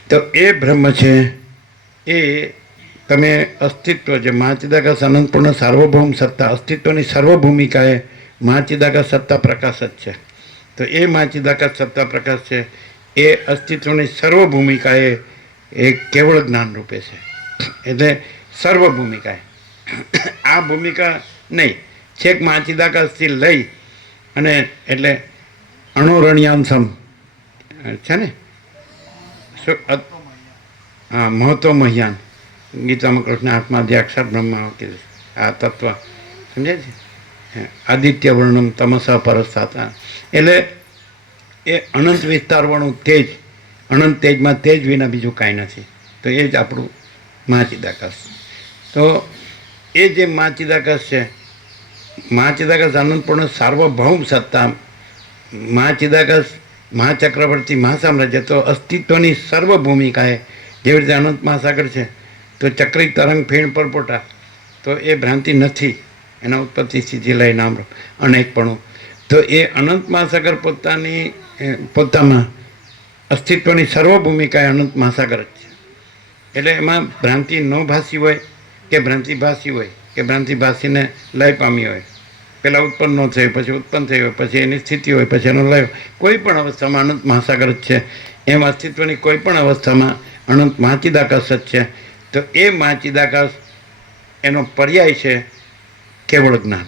તો એ બ્રહ્મ છે એ તમે અસ્તિત્વ, જે મહાચિદાકાશ અનંતપૂર્ણ સાર્વભૌમ સત્તા, અસ્તિત્વની સર્વભૂમિકાએ મહાચિદાકાશ સત્તા પ્રકાશ જ છે. તો એ મહાચિદાકાશ સત્તા પ્રકાશ છે એ અસ્તિત્વની સર્વ ભૂમિકાએ એ કેવળ જ્ઞાન રૂપે છે. એટલે સર્વ ભૂમિકાએ આ ભૂમિકા નહીં, છેક મહાચિદાકાશથી લઈ અને એટલે અણુરણ્યાંશમ છે ને, હા, મહત્વ મહ્યાન. ગીતામાં કૃષ્ણ આત્માદિ અક્ષર બ્રહ્મા કીધું. આ તત્વ સમજાય છે. આદિત્ય વર્ણમ તમસા પરસ્થાતા. એટલે એ અનંત વિસ્તારવાળું તેજ, અનંત તેજમાં તેજ વિના બીજું કાંઈ નથી. તો એ જ આપણું મહાચિદાકાશ. તો એ જે મહાચિદાકાશ છે, મહાચિદાકાશ અનંતપૂર્ણ સાર્વભૌમ સત્તા, મહાચિદાકાશ મહાચક્રવર્તી મહાસામ્રાજ્ય. તો અસ્તિત્વની સર્વ ભૂમિકાએ જેવી રીતે અનંત મહાસાગર છે, તો ચક્રી તરંગ ફીણ પરપોટા, તો એ ભ્રાંતિ નથી. એના ઉત્પત્તિ સ્થિતિ લઈ નામ અનેકપણું. તો એ અનંત મહાસાગર પોતામાં અસ્તિત્વની સર્વ ભૂમિકા એ અનંત મહાસાગર જ છે. એટલે એમાં ભ્રાંતિ ન ભાસી હોય કે ભ્રાંતિ ભાસી હોય કે ભ્રાંતિ ભાસીને લય પામી હોય, પહેલાં ઉત્પન્ન ન થયું, પછી ઉત્પન્ન થઈ હોય, પછી એની સ્થિતિ હોય, પછી એનો લય, કોઈ પણ અવસ્થામાં અનંત મહાસાગર જ છે. એમ અસ્તિત્વની કોઈ પણ અવસ્થામાં અનંત મહાચિદાકાશ જ છે. તો એ મહાચિદાકાશ એનો પર્યાય છે કેવળ જ્ઞાન.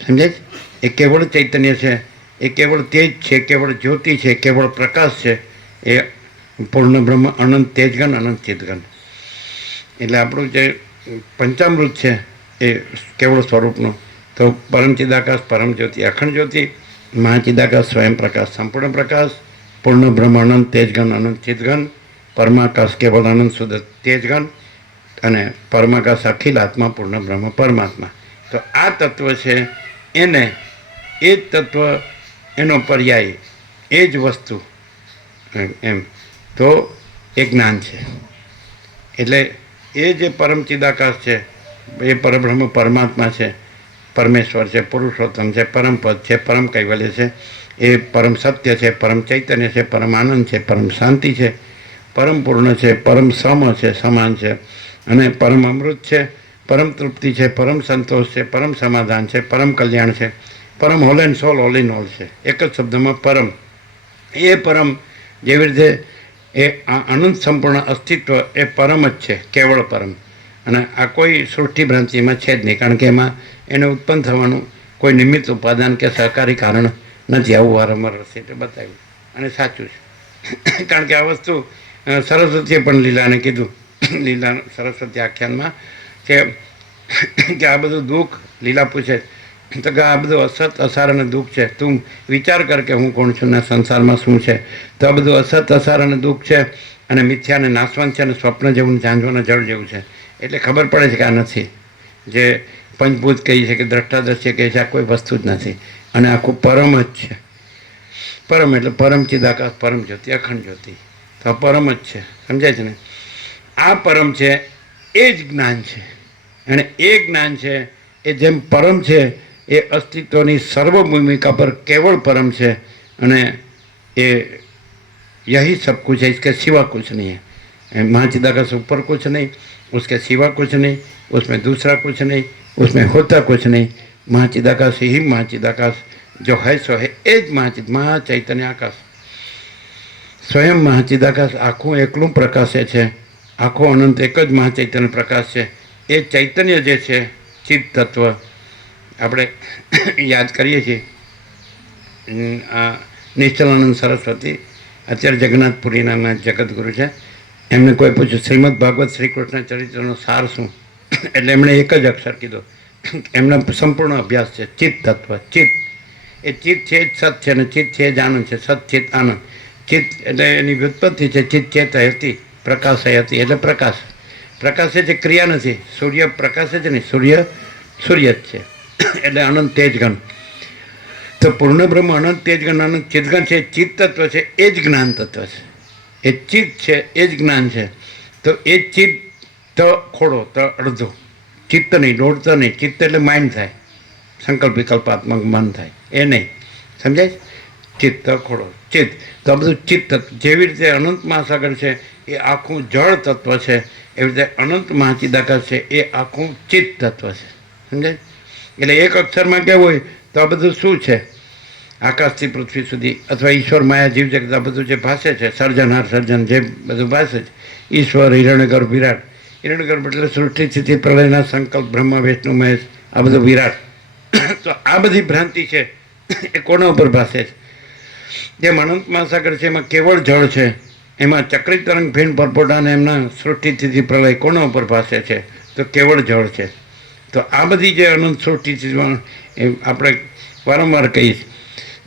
સમજાય છે? એ કેવળ ચૈતન્ય છે, એ કેવળ તેજ છે, કેવળ જ્યોતિ છે, કેવળ પ્રકાશ છે. એ પૂર્ણ બ્રહ્મ, અનંત તેજગન, અનંત ચિદગન. એટલે આપણું જે પંચામૃત છે એ કેવળ સ્વરૂપનું. તો પરમ ચિદાકાશ, પરમ જ્યોતિ, અખંડ જ્યોતિ, મહાચિદાકાશ, સ્વયં પ્રકાશ, સંપૂર્ણ પ્રકાશ, પૂર્ણ બ્રહ્મ, અનંત તેજગન, અનંત ચિદગન, પરમાકાશ કેવળ આનંદ શુદ્ધ તેજગન, અને પરમાકાશ અખિલ આત્મા, પૂર્ણ બ્રહ્મ, પરમાત્મા. તો આ તત્વ છે એને, એ જ તત્વ, એનો પર્યાય, એ જ વસ્તુ એમ તો એ જ્ઞાન છે. એટલે એ જે પરમ ચિદાકાશ છે, એ પરબ્રહ્મ પરમાત્મા છે, પરમેશ્વર છે, પુરુષોત્તમ છે, પરમ પદ છે, પરમ કૈવલ્ય છે, એ પરમ સત્ય છે, પરમ ચૈતન્ય છે, પરમ આનંદ છે, પરમ શાંતિ છે, પરમ પૂર્ણ છે, પરમ સમ છે, સમાન છે, અને પરમ અમૃત છે, પરમ તૃપ્તિ છે, પરમ સંતોષ છે, પરમ સમાધાન છે, પરમ કલ્યાણ છે, પરમ whole and soul, all in all છે. એક જ શબ્દમાં પરમ. એ પરમ જેવી રીતે એ અનંત સંપૂર્ણ અસ્તિત્વ એ પરમ જ છે, કેવળ પરમ. અને આ કોઈ સૃષ્ટિ ભ્રાંતિમાં છે જ નહીં, કારણ કે એમાં એને ઉત્પન્ન થવાનું કોઈ નિમિત્ત ઉપાદાન કે સહકારી કારણ નથી. આવું વારંવાર રસીતે બતાવ્યું અને સાચું છે. કારણ કે આ વસ્તુ સરસ્વતીએ પણ લીલાને કીધું, લીલા સરસ્વતી આખ્યાનમાં કે આ બધું દુઃખ, લીલા પૂછે તો કે આ બધું અસત અસાર અને દુઃખ છે, તું વિચાર કર કે હું કોણ છું ને સંસારમાં શું છે. તો આ બધું અસત અસાર અને દુઃખ છે, અને મિથ્યા અને નાશવંત છે, અને સ્વપ્ન જેવું, ઝાંઝવાના જળ જેવું છે. એટલે ખબર પડે છે કે આ નથી. જે પંચભૂત કહી છે કે દ્રષ્ટાદ્રશ્ય કહે છે, આ કોઈ વસ્તુ જ નથી, અને આખું પરમ જ છે. પરમ એટલે પરમ ચિદાકાશ, પરમ જ્યોતિ, અખંડ જ્યોતિ. તો પરમ જ છે. સમજાય છે ને? આ પરમ છે એ જ જ્ઞાન છે. અને એ જ્ઞાન છે એ જેમ પરમ છે, એ અસ્તિત્વની સર્વ ભૂમિકા પર કેવળ પરમ છે. અને એ यही सब कुछ है, इसके सिवा कुछ नहीं है. महाचिदाकाश ऊपर कुछ नहीं, उसके सिवा कुछ नहीं, उसमें दूसरा कुछ नहीं, उसमें होता कुछ नहीं. महाचिदाकाश ही महाचिदाकाश जो है सो है એ જ મહાચૈતન્ય આકાશ, સ્વયં મહાચિદાકાશ આખું એકલું પ્રકાશે છે. આખો અનંત એક જ મહાચૈતન્ય પ્રકાશ છે. એ ચૈતન્ય જે છે, ચિત્ત તત્વ, આપણે યાદ કરીએ છીએ. આ નિશ્ચલાનંદ સરસ્વતી અત્યારે જગન્નાથપુરીના જગતગુરુ છે. એમને કોઈ પૂછ્યું શ્રીમદ ભાગવત શ્રી કૃષ્ણ ચરિત્રનો સાર શું, એટલે એમણે એક જ અક્ષર કીધો. એમના સંપૂર્ણ અભ્યાસ છે ચિત્ત તત્વ. ચિત્ત એ ચિત્ત છે જ સત છે, અને ચિત્ત છે જ આનંદ છે. સત ચિત્ત આનંદ. ચિત્ત એટલે એની વ્યુત્પત્તિ છે ચિત્ત ચેત હતી, પ્રકાશ હતી, એટલે પ્રકાશ. પ્રકાશ છે ક્રિયા નથી. સૂર્ય પ્રકાશ છે નહીં, સૂર્ય સૂર્ય જ છે. એટલે અનંત તેજગન. તો પૂર્ણ બ્રહ્મ અનંત તેજગન, અનંત ચિદગન છે. ચિત્ત તત્વ છે એ જ જ્ઞાન તત્વ છે. એ ચિત્ત છે એ જ જ્ઞાન છે. તો એ ચિત્ત ખોડો તો અડધો, ચિત્ત નહીં, દોડતો નહીં. ચિત્ત એટલે માઇન્ડ થાય, સંકલ્પ વિકલ્પાત્મક મન થાય, એ નહીં. સમજાય? ચિત્ત ખોડો, ચિત્ત. તો આ બધું ચિત્ત તત્વ. જેવી રીતે અનંત મહાસાગર છે એ આખું જળ તત્વ છે, એવી રીતે અનંત મહાચિદાકાશ છે એ આખું ચિત્ત તત્વ છે. સમજાય? એટલે એક અક્ષરમાં કેવું હોય તો આ બધું શું છે? આકાશથી પૃથ્વી સુધી, અથવા ઈશ્વર, માયા, જીવ જગત, આ બધું જે ભાષે છે, સર્જનહાર સર્જન જે બધું ભાષે છે, ઈશ્વર, હિરણ્યગર્ભ, વિરાટ. હિરણ્યગર્ભ એટલે સૃષ્ટિ સ્થિતિ પ્રલયના સંકલ્પ, બ્રહ્મા, વિષ્ણુ, મહેશ, આ બધું વિરાટ. તો આ બધી ભ્રાંતિ છે એ કોના ઉપર ભાષે છે? જેમ અનંત મહાસાગર છે એમાં કેવળ જળ છે, એમાં ચક્રી તરંગ, ભીન, પરપોટા અને એમના સૃષ્ટિ સ્થિતિ પ્રલય કોના ઉપર ભાષે છે? તો કેવળ જળ છે. તો આ બધી જે અનંત સૃષ્ટિ સ્થિતિમાં આપણે વારંવાર કહીશ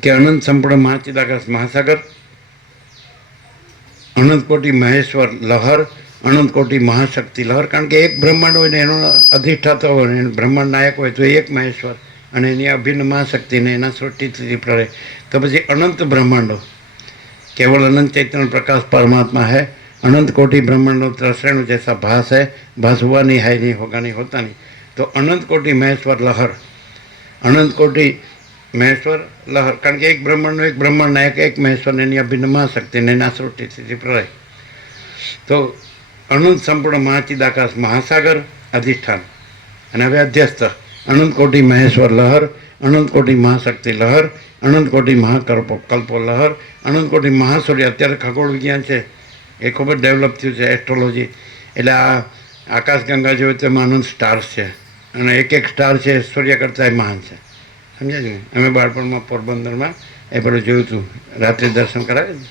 કે અનંત સંપૂર્ણ મહાચિદાકાશ મહાસાગર, અનંત કોટી મહેશ્વર લહર, અનંત કોટી મહાશક્તિ લહર. કારણ કે એક બ્રહ્માંડ હોય ને એનો અધિષ્ઠાતા હોય ને બ્રહ્માંડ નાયક હોય તો એક મહેશ્વર, અને એની અભિન્ન મહાશક્તિને એના સૃષ્ટિ સ્થિતિ પ્રલય. તો પછી અનંત બ્રહ્માંડો, केवल अनंत चैतन्य प्रकाश परमात्मा है। अनंत कोटि ब्रह्मांडों त्रसरेणु जैसा भास है, भास हुआ नहीं, है नहीं, होगा नहीं, होता नहीं। तो अनंत कोटि महेश्वर लहर, अनंत कोटि महेश्वर लहर, कारण के एक ब्रह्मांड एक ब्रह्मांड नायक एक महेश्वर ने अभिन्न महाशक्ति ने सृष्टि स्थिति प्रलय। तो अनंत संपूर्ण महाचिदाकाश महासागर अधिष्ठान અને હવે અધ્યસ્થ અનંત કોટી મહેશ્વર લહર, અનંત કોટી મહાશક્તિ લહર, અનંત કોટી કલ્પો લહર, અનંત કોટી મહાસૂર્ય. અત્યારે ખગોળ વિજ્ઞાન છે એ ખૂબ જ ડેવલપ થયું છે, એસ્ટ્રોલોજી. એટલે આ આકાશગંગા જોઈએ તેમાં અનંત સ્ટાર્સ છે અને એક એક સ્ટાર છે સૂર્ય કરતાંય મહાન છે. સમજ્યા છે? અમે બાળપણમાં પોરબંદરમાં એ પેલું જોયું હતું, રાત્રે દર્શન કરાવે ને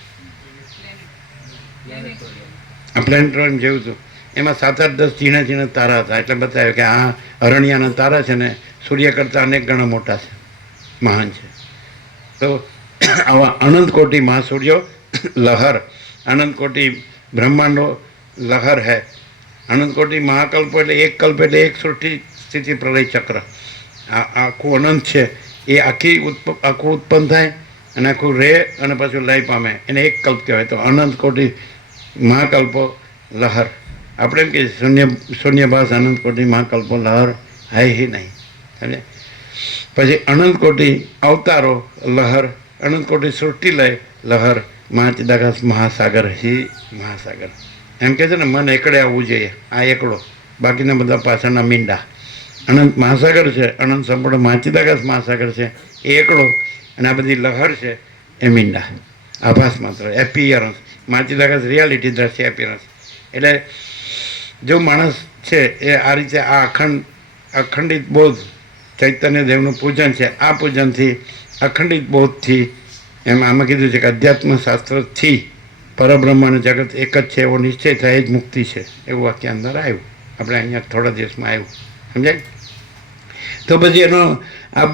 આ પ્લેનેટોરિયમ જેવું હતું. એમાં 7-8-10 ઝીણા ઝીણા તારા હતા. એટલે બતાવ્યું કે આ અરણ્યાના તારા છે ને સૂર્ય કરતાં અનેક ગણા મોટા છે, મહાન છે. તો આવા અનંત કોટી મહાસૂર્યો લહર, અનંત કોટી બ્રહ્માંડો લહર હૈ. અનંત કોટી મહાકલ્પો એટલે એક કલ્પ એટલે એક સૃષ્ટિ સ્થિતિ પ્રલય ચક્ર. આ આખું અનંત છે એ આખું ઉત્પન્ન થાય અને આખું રહે અને પાછું લય પામે, એને એક કલ્પ કહેવાય. તો અનંત કોટી મહાકલ્પો લહર. આપણે એમ કે શૂન્યભાસ અનંત કોટી મહાકલ્પો લહર હૈ હી નહીં. સમજે? પછી અનંત કોટી અવતારો લહર, અનંત કોટી સૃષ્ટિ લય લહર, મહાચિદાકાશ મહાસાગર હી મહાસાગર. એમ કહે છે ને મન એકડે આવવું જોઈએ, આ એકડો, બાકીના બધા પાછળના મીંડા. અનંત મહાસાગર છે, અનંત સંપૂર્ણ મહાચિદાકાશ મહાસાગર છે એ એકડો, અને આ બધી લહર છે એ મીંડા, આભાસ માત્ર, એપિયરન્સ. મહાચિદાકાશ રિયાલિટી, દ્રશ્ય, એપિયરન્સ. એટલે જો માણસ છે એ આ રીતે આ અખંડિત બોધ ચૈતન્ય દેવનું પૂજન છે, આ પૂજનથી અખંડિત બોધથી, એમ આમાં કીધું છે કે અધ્યાત્મ શાસ્ત્રથી પરબ્રહ્મ અને જગત એક જ છે એવો નિશ્ચય થાય એ જ મુક્તિ છે, એવું વાક્ય અંદર આવ્યું. આપણે અહીંયા થોડા દિવસમાં આવ્યું. સમજાય? તો પછી એનો આ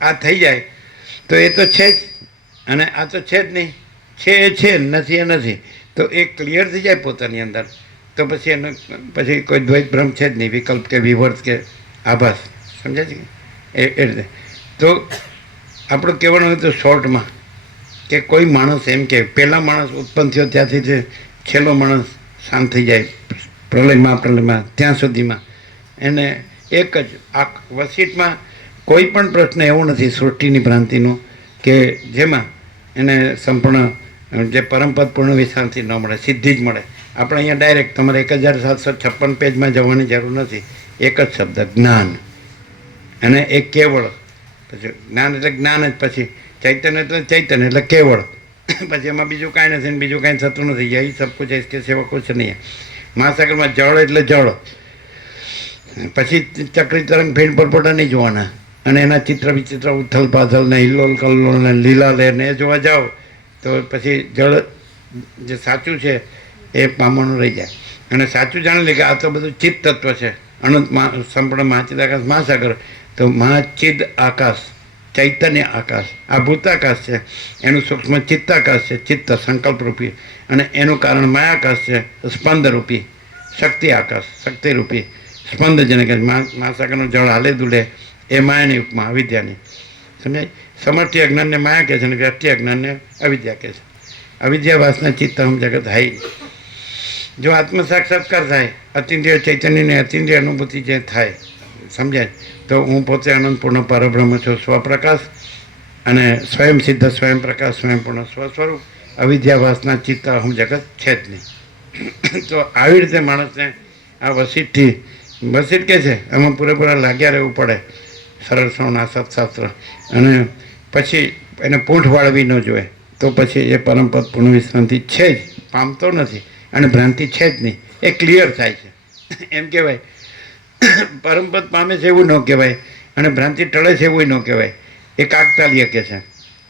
આ થઈ જાય તો એ તો છે જ, અને આ તો છે જ નહીં. છે એ છે, નથી એ નથી. તો એ ક્લિયર થઈ જાય પોતાની અંદર, તો પછી એનો પછી કોઈ દ્વૈત ભ્રમ છે જ નહીં, વિકલ્પ કે વિવર્ત કે આભાસ. સમજાય છે? એ રીતે તો આપણું કહેવાનું હોય તો શોર્ટમાં કે કોઈ માણસ એમ કે પહેલા માણસ ઉત્પન્ન થયો ત્યાંથી જે છેલ્લો માણસ શાંત થઈ જાય પ્રલયમાં ત્યાં સુધીમાં એને એક જ આ વસીટમાં કોઈ પણ પ્રશ્ન એવો નથી સૃષ્ટિની ભ્રાંતિનો કે જેમાં એને સંપૂર્ણ જે પરમપદ પૂર્ણ વિશ્રાંતિ ન મળે, સીધી જ મળે. આપણે અહીંયા ડાયરેક્ટ તમારે 1756 પેજમાં જવાની જરૂર નથી. એક જ શબ્દ જ્ઞાન, અને એક કેવળ. પછી જ્ઞાન એટલે જ્ઞાન જ, પછી ચૈતન્ય એટલે ચૈતન્ય એટલે કેવળ. પછી એમાં બીજું કાંઈ નથી, બીજું કાંઈ થતું નથી. યહી સબ કુછ इसके सिवा कुछ नहीं. મહાસાગરમાં જળ એટલે જળ. પછી ચક્રી તરંગ ફીણ પરપોટા નહીં જોવાના, અને એના ચિત્ર વિચિત્ર ઉથલ પાથલ ને હિલ્લોલ કલ્લોલ ને લીલા લહેર ને એ જોવા જાઓ તો પછી જળ જે સાચું છે એ પામવાનું રહી જાય. અને સાચું જાણી લે કે આ તો બધું ચિત્ત તત્વ છે, અનંત સંપૂર્ણ મહાચિદ આકાશ મહાસાગર. તો મહાચિદ આકાશ, ચૈતન્ય આકાશ, આ ભૂતાકાશ છે, એનું સૂક્ષ્મ ચિત્તાકાશ છે, ચિત્ત સંકલ્પરૂપી, અને એનું કારણ માયાકાશ છે, સ્પંદરૂપી, શક્તિ આકાશ, શક્તિરૂપી સ્પંદજનક. મહાસાગરનું જળ હાલે દુલે એ માયાની ઉપમા, અવિદ્યાની. સમજાય? સમષ્ટિ અજ્ઞાનને માયા કહે છે અને વ્યક્તિ અજ્ઞાનને અવિદ્યા કહે છે. અવિદ્યા વાસના ચિત્ત હમ જગત હાઈ. જો આત્મ સાક્ષાત્કાર થાય, અતિન્દ્રિય ચૈતન્યની અતિન્દ્રિય અનુભૂતિ જે થાય, સમજાય, તો હું પોતે અનંતપૂર્ણ પરબ્રહ્મ છું, સ્વપ્રકાશ અને સ્વયં સિદ્ધ, સ્વયં પ્રકાશ, સ્વયંપૂર્ણ સ્વસ્વરૂપ. અવિદ્યા વાસના ચિત્ત હમ જગત છે જ નહીં. તો આવી રીતે માણસને આ વસીઠથી, વસીઠ કે છે એમાં પૂરેપૂરા લાગ્યા રહેવું પડે, સરળ શ્રવણ સત્શાસ્ત્ર, અને પછી એને પૂંઠ વાળવી ન જોઈએ. તો પછી એ પરમપદ પૂર્ણ વિશ્રાંતિ છે જ, પામતો નથી, અને ભ્રાંતિ છે જ નહીં, એ ક્લિયર થાય છે. એમ કહેવાય પરમપદ પામે છે એવું ન કહેવાય, અને ભ્રાંતિ ટળે છે એવું ન કહેવાય. એ કાકતાલીય કહે છે,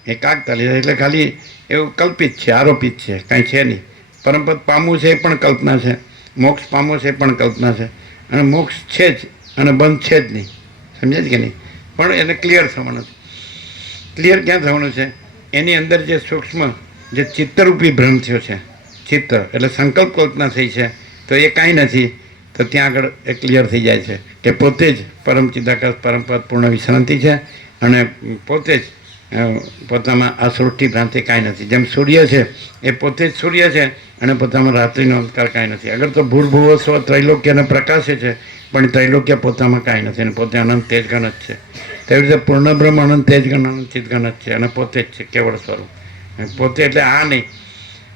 એ કાકતાલીય એટલે ખાલી એવું કલ્પિત છે, આરોપિત છે, કાંઈ છે નહીં. પરમપદ પામવું છે એ પણ કલ્પના છે, મોક્ષ પામવો છે એ પણ કલ્પના છે, અને મોક્ષ છે જ અને બંધ છે જ નહીં. સમજે જ કે નહીં? પણ એને ક્લિયર થવાનું છે. ક્લિયર ક્યાં થવાનું છે? એની અંદર જે સૂક્ષ્મ જે ચિત્તરૂપી ભ્રમ થયો છે, ચિત્ત એટલે સંકલ્પ કલ્પના થઈ છે, તો એ કાંઈ નથી. તો ત્યાં આગળ એ ક્લિયર થઈ જાય છે કે પોતે જ પરમ ચિદાકાશ પરમપદ પૂર્ણ વિશ્રાંતિ છે, અને પોતે જ પોતામાં આ સૃષ્ટિ ભ્રાંતિ કાંઈ નથી. જેમ સૂર્ય છે એ પોતે જ સૂર્ય છે, અને પોતામાં રાત્રિનો અંધકાર કાંઈ નથી. અગર તો ભૂર્ભુવ સ્વ ત્રૈલોક્યને પ્રકાશે છે, પણ ત્રૈલોક્ય પોતામાં કાંઈ નથી, અને પોતે અનંત તેજગણ જ છે. તેવી રીતે પૂર્ણ બ્રહ્મ અનંત તેજગણ અનંત ચિતગણ જ છે, અને પોતે જ છે કેવળ સ્વરૂપ. પોતે એટલે આ નહીં,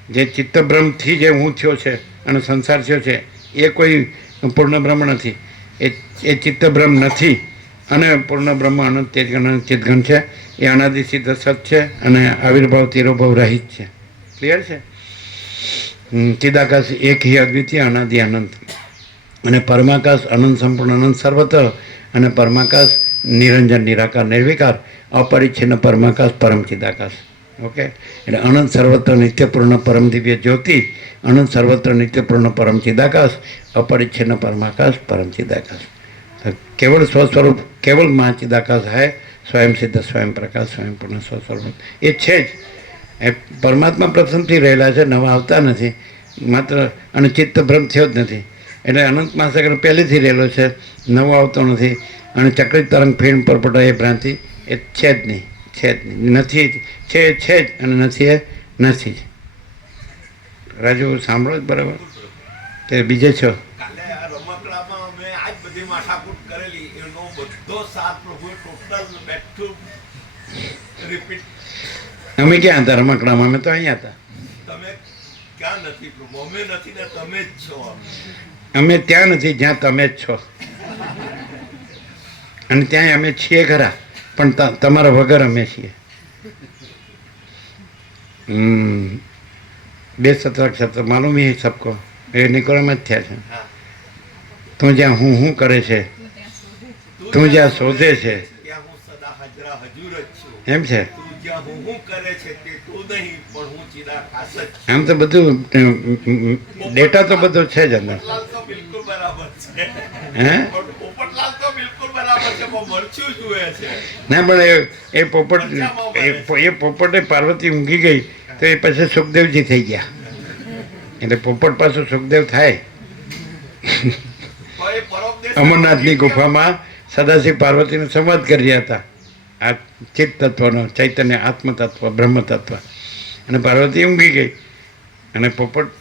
જે ચિત્તભ્રમથી જે હું થયો છે અને સંસાર થયો છે એ કોઈ પૂર્ણ બ્રહ્મ નથી, એ ચિત્તભ્રમ નથી. અને પૂર્ણ બ્રહ્મ અનંત તેજગણ અનંત ચિતગણ છે, એ અનાદિ સિદ્ધ સત છે, અને આવિર્ભાવ તિરોભાવ રહિત છે. ક્લિયર છે? ચિદાકાશ એક હિ અદ્વિતીય અનાદિ અનંત, અને પરમાકાશ અનંત સંપૂર્ણ અનંત સર્વત્ર, અને પરમાકાશ નિરંજન નિરાકાર નિર્વિકાર અપરિચ્છિન્ન પરમાકાશ પરમ ચિદાકાશ. ઓકે, એટલે અનંત સર્વત્ર નિત્યપૂર્ણ પરમ દિવ્ય જ્યોતિ, અનંત સર્વત્ર નિત્યપૂર્ણ પરમ ચિદાકાશ, अपरिच्छिन्न परमाकाश परम चिदाकाश. केवल स्वस्वरूप केवल माँ चिदाकाश है, स्वयं सिद्ध स्वयं प्रकाश स्वयं पूर्ण स्वस्वरूप ये है ज. ए परमात्मा प्रथमથી રહેલા છે, નવા આવતા નથી માત્ર, અને ચિત્ત ભ્રમ થયો જ નથી. એટલે અનંત મહાસાગર પહેલેથી રહેલો છે, નવો આવતો નથી. અને ચક્રિત તરંગ ફીણ પરપટા એ ભ્રાંતિ એ છે જ નહીં, છે જ નહીં, નથી છે છે જ, અને નથી એ નથી જ. રાજુ સાંભળો જ બરાબર કે બીજે છો? કાલે આ રમકડામાં મેં આજ બધી માથાકૂટ કરેલી, એનો બધો સાર પ્રભુએ ટોટલ બેક ટુ રિપીટ. અમે ક્યાં હતા રમકડામાં? અમે તો અહીંયા હતા. તમે ક્યાં નથી પ્રભુ? અમે નથી ને તમે જ છો. અમે ત્યાં નથી જ્યાં તમે જ છો, અને ત્યાં અમે છીએ ખરા, પણ તમારા વગર અમે છીએ. બે સત્ર માલુમ હી સબકો, એ નિકોરામાં જ થયા છે. તું જ્યાં હું કરે છે, તું જ્યાં શોધે છે, ત્યાં હું સદા હાજરા હજુર જ છું. એમ છે. તું જ્યાં હું કરે છે તે તું નહીં, પણ હું ચિદાકાશ જ છું. આમ તો બધું ડેટા તો બધો છે જ અંદર. પોપટલાલ તો બિલકુલ બરાબર છે. હે? પણ પોપટલાલ તો બિલકુલ બરાબર છે, પણ મરચું જુએ છે. ના, પણ એ પોપટ એ પોપટે પાર્વતી ઊંઘી ગઈ તો એ પછી સુખદેવજી થઈ ગયા. એટલે પોપટ પાછું સુખદેવ થાય. પણ એ પરોપદેશ અમરનાથની ગુફામાં સદાશિવ પાર્વતીનો સંવાદ કરી રહ્યા હતા, આ ચિત્ત તત્વનો, ચૈતન્ય આત્મ તત્વ બ્રહ્મ તત્વ. અને પાર્વતી ઊંઘી ગઈ, અને પોપટ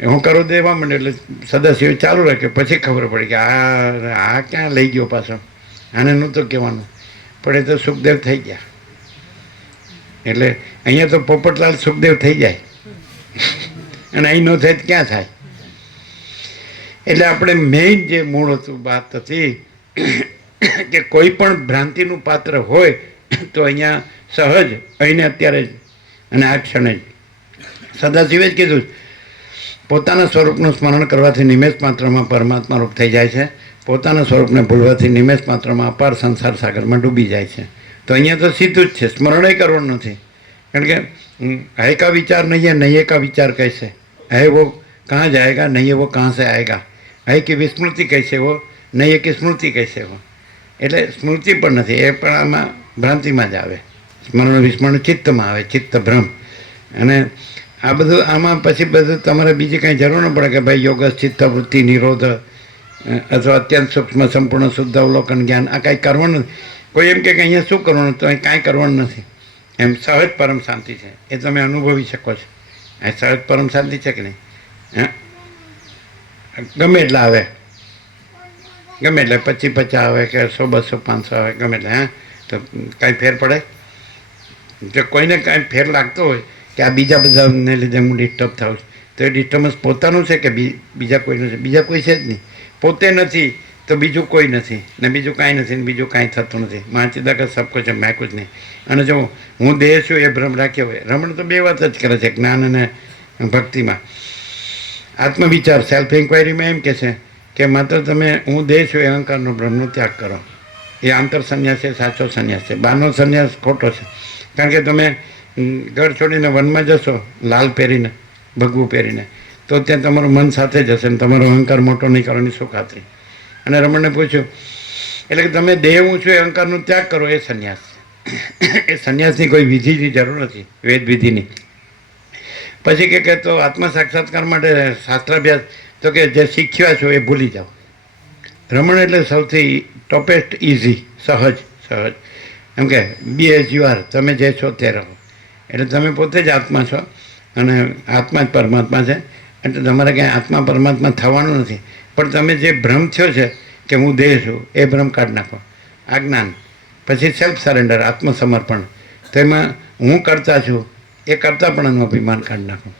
હું કરું દેવા માંડ્યો. એટલે સદાશિવ ચાલુ રાખ્યો. પછી ખબર પડી કે આ ક્યાં લઈ ગયો પાછો, આને નહોતું કહેવાનું, પણ એ તો સુખદેવ થઈ ગયા. એટલે અહીંયા તો પોપટલાલ સુખદેવ થઈ જાય, અને અહીં ન થાય તો ક્યાં થાય? એટલે આપણે મેઇન જે મૂળ હતું વાત હતી કે કોઈ પણ ભ્રાંતિનું પાત્ર હોય તો અહીંયા સહજ, અહીંને અત્યારે જ, અને આ ક્ષણે જ. સદાશિવે જ કીધું, પોતાના સ્વરૂપનું સ્મરણ કરવાથી નિમેષ માત્રમાં પરમાત્મા રૂપ થઈ જાય છે, પોતાના સ્વરૂપને ભૂલવાથી નિમેષ માત્રમાં અપાર સંસાર સાગરમાં ડૂબી જાય છે. તો અહીંયા તો સીધું જ છે, સ્મરણય કરવાનું નથી. કારણ કે है का विचार नहीं है, नहीं का विचार कैसे है, वो कहाँ जाएगा, नहीं है वो कहाँ से आएगा, है की विस्मृति कैसे हो, नहीं है की स्मृति कैसे हो. એટલે સ્મૃતિ પણ નથી, એ પણ આમાં ભ્રાંતિમાં જ આવે. સ્મરણ વિસ્મરણ ચિત્તમાં આવે, ચિત્ત ભ્રમ. અને આ બધું આમાં પછી બધું તમારે બીજી કાંઈ જરૂર ન પડે કે ભાઈ યોગ ચિત્ત વૃત્તિ નિરોધ અથવા અત્યંત સૂક્ષ્મ સંપૂર્ણ શુદ્ધ અવલોકન જ્ઞાન, આ કાંઈ કરવાનું નથી. કોઈ એમ કે અહીંયા શું કરવાનું, તો અહીં કાંઈ કરવાનું નથી. એમ સહજ પરમ શાંતિ છે, એ તમે અનુભવી શકો છો. એ સહજ પરમ શાંતિ છે કે નહીં? હા, ગમે એટલે આવે, ગમે એટલે 25-50 આવે કે 100-200-500 આવે, ગમે એટલે. હા, તો કાંઈ ફેર પડે? જો કોઈને કાંઈ ફેર લાગતો હોય કે આ બીજા બધાને લીધે હું ડિસ્ટર્બ થાઉં છું, તો એ ડિસ્ટર્બન્સ પોતાનું છે કે બીજા કોઈનું છે? બીજા કોઈ છે જ નહીં. પોતે નથી તો બીજું કોઈ નથી, ને બીજું કાંઈ નથી, ને બીજું કાંઈ થતું નથી. મહાચિદાકાશ સબ કુછ છે, મેં કુછ નહીં. અને જો હું દેહ છું એ ભ્રમ રાખ્યો હોય. રમણ તો બે વાત જ કરે છે, જ્ઞાન અને ભક્તિમાં. આત્મવિચાર સેલ્ફ ઇન્ક્વાયરીમાં એમ કહે છે કે માત્ર તમે હું દેહ છું એ અહંકારનો ભ્રમનો ત્યાગ કરો. એ આંતર સંન્યાસ એ સાચો સંન્યાસ છે, બહારનો સંન્યાસ ખોટો છે. કારણ કે તમે ઘર છોડીને વનમાં જશો લાલ પહેરીને, ભગવું પહેરીને, તો ત્યાં તમારું મન સાથે જશે ને તમારો અહંકાર મોટો નહીં કરવાની શું ખાતરી? અને રમણને પૂછ્યું, એટલે કે તમે દેહ હું છું એ અહંકારનો ત્યાગ કરો, એ સંન્યાસ છે. એ સંન્યાસની કોઈ વિધિની જરૂર નથી, વેદ વિધિની. પછી કે તો આત્મ સાક્ષાત્કાર માટે શાસ્ત્રાભ્યાસ, તો કે જે શીખ્યા છો એ ભૂલી જાઓ. રમણ એટલે સૌથી ટોપેસ્ટ ઇઝી, સહજ સહજ. એમ કે બી એઝ યુ આર, તમે જે છો તે રહો. એટલે તમે પોતે જ આત્મા છો, અને આત્મા જ પરમાત્મા છે. એટલે તમારે ક્યાંય આત્મા પરમાત્મા થવાનું નથી. પણ તમે જે ભ્રમ થયો છે કે હું દેહ છું, એ ભ્રમ કાઢી નાખો. આ જ્ઞાન. પછી સેલ્ફ સરેન્ડર, આત્મસમર્પણ. તો એમાં હું કરતા છું એ કરતાપણાનું અભિમાન કાઢી નાખો.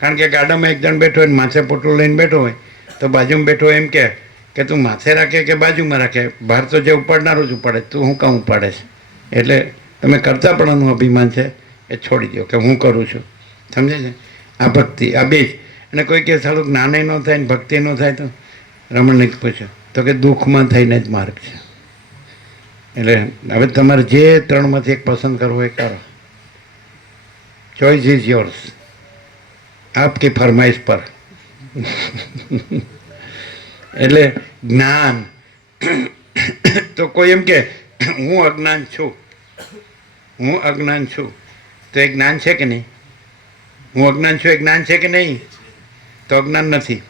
કારણ કે ગાડામાં એક જણ બેઠો હોય ને માથે પોટલું લઈને બેઠો હોય, તો બાજુમાં બેઠો એમ કે તું માથે રાખે કે બાજુમાં રાખે, બહાર તો જે ઉપાડનારો જ ઉપાડે, તું હું કામ ઉપાડે છે? એટલે તમે કરતાપણાનું અભિમાન છે એ છોડી દો કે હું કરું છું. સમજે છે? આ ભક્તિ, આ બે જ. અને કોઈ કે સારું જ્ઞાને ન થાય ને ભક્તિ ન થાય તો રમણને પૂછ્યું તો કે દુઃખમાં થઈને જ માર્ગ છે. એટલે હવે તમારે જે ત્રણમાંથી એક પસંદ કરવો એ કરો. ચોઇસ ઇઝ યોર્સ, આપકી ફરમાઈશ પર. એટલે જ્ઞાન તો કોઈ એમ કે હું અજ્ઞાન છું, હું અજ્ઞાન છું, તો એ જ્ઞાન છે કે નહીં? હું અજ્ઞાન છું એ જ્ઞાન છે કે નહીં? તો અજ્ઞાન નથી.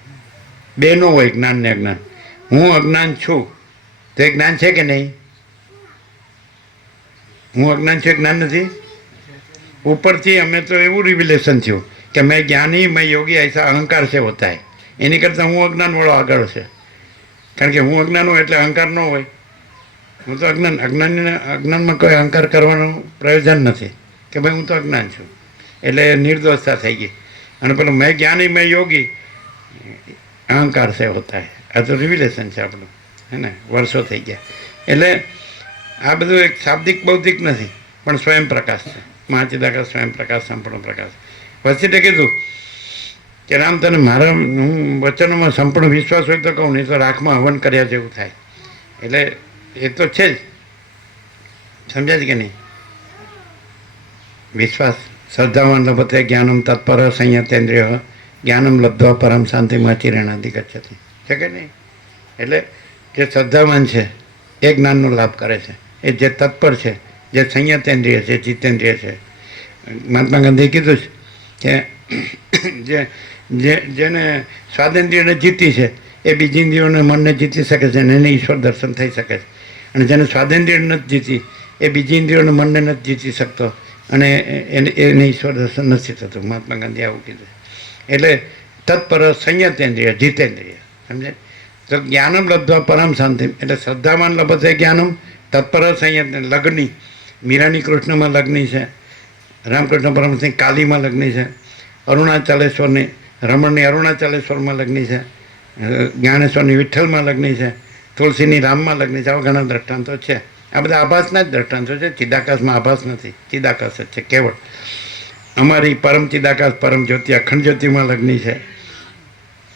બે નો હોય જ્ઞાન ને અજ્ઞાન. હું અજ્ઞાન છું તો એ જ્ઞાન છે કે નહીં? હું અજ્ઞાન છું એ જ્ઞાન નથી. ઉપરથી અમે તો એવું રિવિલેશન થયું કે મેં જ્ઞાની મેં યોગી ऐसा અહંકાર છે હોતા है. એની કરતાં હું અજ્ઞાનવાળો આગળ છે. કારણ કે હું અજ્ઞાન હોય એટલે અહંકાર ન હોય. હું તો અજ્ઞાનમાં કોઈ અહંકાર કરવાનું પ્રયોજન નથી કે ભાઈ હું તો અજ્ઞાન છું, એટલે નિર્દોષતા થઈ ગઈ. અને પેલું મેં જ્ઞાની મેં યોગી અહંકાર છે હોતા હે. આ તો રિવિલેશન છે આપણું, હે ને, વર્ષો થઈ ગયા. એટલે આ બધું એક શાબ્દિક બૌદ્ધિક નથી પણ સ્વયં પ્રકાશ છે. મહાચિદાકાશ સ્વયં પ્રકાશ, સંપૂર્ણ પ્રકાશ. વચ્ચે કીધું કે રામ તને મારા હું વચનોમાં સંપૂર્ણ વિશ્વાસ હોય તો કહું, નહીં તો રાખમાં હવન કર્યા જેવું થાય. એટલે એ તો છે જ, સમજ્યા છે કે નહીં? વિશ્વાસ શ્રદ્ધાવાન લભતે જ્ઞાનમ તત્પર સંયતેન્દ્રિય જ્ઞાનમ લબ્ધવા પરમ શાંતિમાં ચિરેણાધિ ગચ્છતિ. છે કે નહીં? એટલે જે શ્રદ્ધાવાન છે એ જ્ઞાનનો લાભ કરે છે. એ જે તત્પર છે, જે સંયતેન્દ્રિય છે, જીતેન્દ્રિય છે. મહાત્મા ગાંધીએ કીધું છે કે જેને સ્વાદેન્દ્રિયને જીતી છે એ બીજી ઇન્દ્રિયોને મનને જીતી શકે છે અને એને ઈશ્વર દર્શન થઈ શકે છે. અને જેને સ્વાદેન્દ્રિય નથી જીતી એ બીજી ઇન્દ્રિયોને મનને નથી જીતી શકતો અને એને ઈશ્વર દર્શન નથી થતું. મહાત્મા ગાંધીએ આવું કીધું. એટલે તત્પર સંયતેન્દ્રિય જીતેન્દ્રિય, સમજે? તો જ્ઞાનમ લબ્ધવા પરમ શાંતિ, એટલે શ્રદ્ધાવાન લભતે જ્ઞાનમ તત્પર સંયત. લગ્ની મીરાની કૃષ્ણમાં લગ્ની છે, રામકૃષ્ણ પરમહંસની કાલીમાં લગ્ની છે, અરુણાચલેશ્વરની રમણની અરુણાચલેશ્વરમાં લગ્ની છે, જ્ઞાનેશ્વરની વિઠ્ઠલમાં લગ્ની છે, તુલસીની રામમાં લગ્ની છે. આવા ઘણા દ્રષ્ટાંતો છે. આ બધા આભાસના જ દ્રષ્ટાંતો છે. ચિદાકાશમાં આભાસ નથી, ચિદાકાશ જ છે કેવળ. અમારી પરમ ચિદાકાશ પરમ જ્યોતિ અખંડ જ્યોતિમાં લગ્ની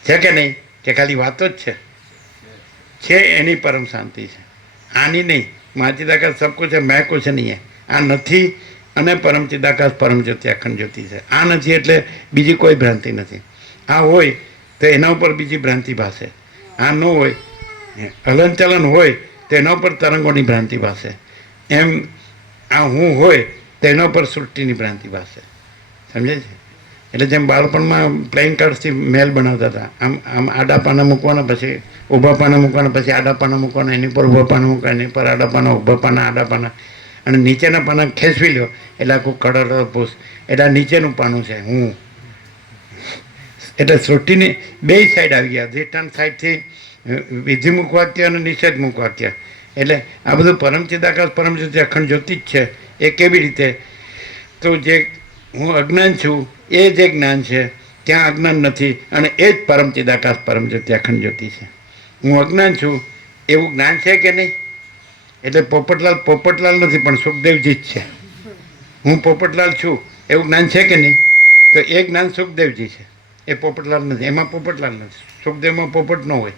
છે કે નહીં? કે ખાલી વાતો જ છે? એની પરમ શાંતિ છે, આની નહીં. મહાચિદાકાશ સબ કુછ છે, મેં કુછ નહીં હે. આ નથી અને પરમ ચિદાકાશ પરમ જ્યોતિ અખંડ જ્યોતિ છે. આ નથી એટલે બીજી કોઈ ભ્રાંતિ નથી. આ હોય તો એના ઉપર બીજી ભ્રાંતિ ભાસે. આ ન હોય, હલનચલન હોય તો એના ઉપર તરંગોની ભ્રાંતિ ભાસે. એમ આ હું હોય તો એના ઉપર સૃષ્ટિની ભ્રાંતિ ભાસે. સમજે છે? એટલે જેમ બાળપણમાં પ્લેઇંગ કાર્ડ્સથી મેલ બનાવતા હતા, આમ આમ આડા પાના મૂકવાના, પછી ઊભા પાના મૂકવાના, પછી આડા પાના મૂકવાના, એની પર ઊભા પાના મૂકવાના, એની પર આડા પાના, ઊભા પાના, આડા પાના, અને નીચેના પાના ખેંચવી લ્યો એટલે આખું કડર પૂછ. એટલે આ નીચેનું પાનું છે હું. એટલે સૃષ્ટિની બે સાઈડ આવી ગયા. અધિષ્ઠાન સાઈડથી વિધિમુખ વાક્ય અને નિષેધમુખ વાક્ય. એટલે આ બધું પરમ ચિદાકાશ પરમ જ્યોતિ અખંડ જ્યોતિ જ છે. એ કેવી રીતે? તો જે હું અજ્ઞાન છું એ જે જ્ઞાન છે ત્યાં અજ્ઞાન નથી અને એ જ પરમ ચિદાકાશ પરમ જ્યોતિ અખંડ જ્યોતિ છે. હું અજ્ઞાન છું એવું જ્ઞાન છે કે નહીં? એટલે પોપટલાલ નથી પણ સુખદેવજી જ છે. હું પોપટલાલ છું એવું જ્ઞાન છે કે નહીં? તો એ જ્ઞાન સુખદેવજી છે, એ પોપટલાલ નથી. એમાં પોપટલાલ નથી. સુખદેવમાં પોપટ ન હોય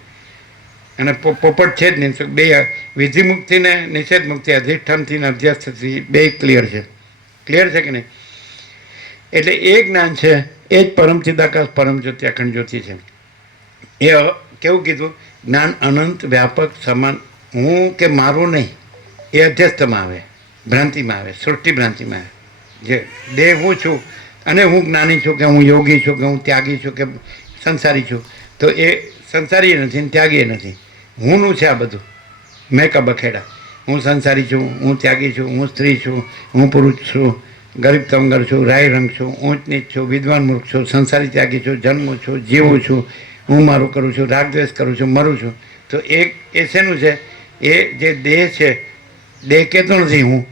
અને પોપટ છે જ નહીં. બે વિધિમુક્તિ ને નિષેધ મુક્તિ, અધિષ્ઠાનથી ને અધ્યસ્થથી બે ક્લિયર છે. ક્લિયર છે કે નહીં? એટલે એ જ્ઞાન છે એ જ પરમ ચિદાકાશ પરમ જ્યોતિ અખંડ જ્યોતિ છે. એ કેવું કીધું? જ્ઞાન અનંત વ્યાપક સમાન. હું કે મારું નહીં, એ અધ્યસ્થમાં આવે, ભ્રાંતિમાં આવે, સૃષ્ટિ ભ્રાંતિમાં આવે. જે દેહ હું છું અને હું જ્ઞાની છું કે હું યોગી છું કે હું ત્યાગી છું કે સંસારી છું, તો એ સંસારી નથી ને ત્યાગી નથી. હુંનું છે આ બધું. મેં કબખેડા. હું સંસારી છું, હું ત્યાગી છું, હું સ્ત્રી છું, હું પુરુષ છું, ગરીબ તમગર છું, રાય રંગ છું, ઊંચ નીચ છું, વિદ્વાન મૂર્ખ છું, સંસારી ત્યાગી છું, જન્મું છું, જીવું છું, હું મારું કરું છું, રાગદ્વેષ કરું છું, મરું છું. તો એ શેનું છે? એ જે દેહ છે, દેહ કહેતો નથી હું.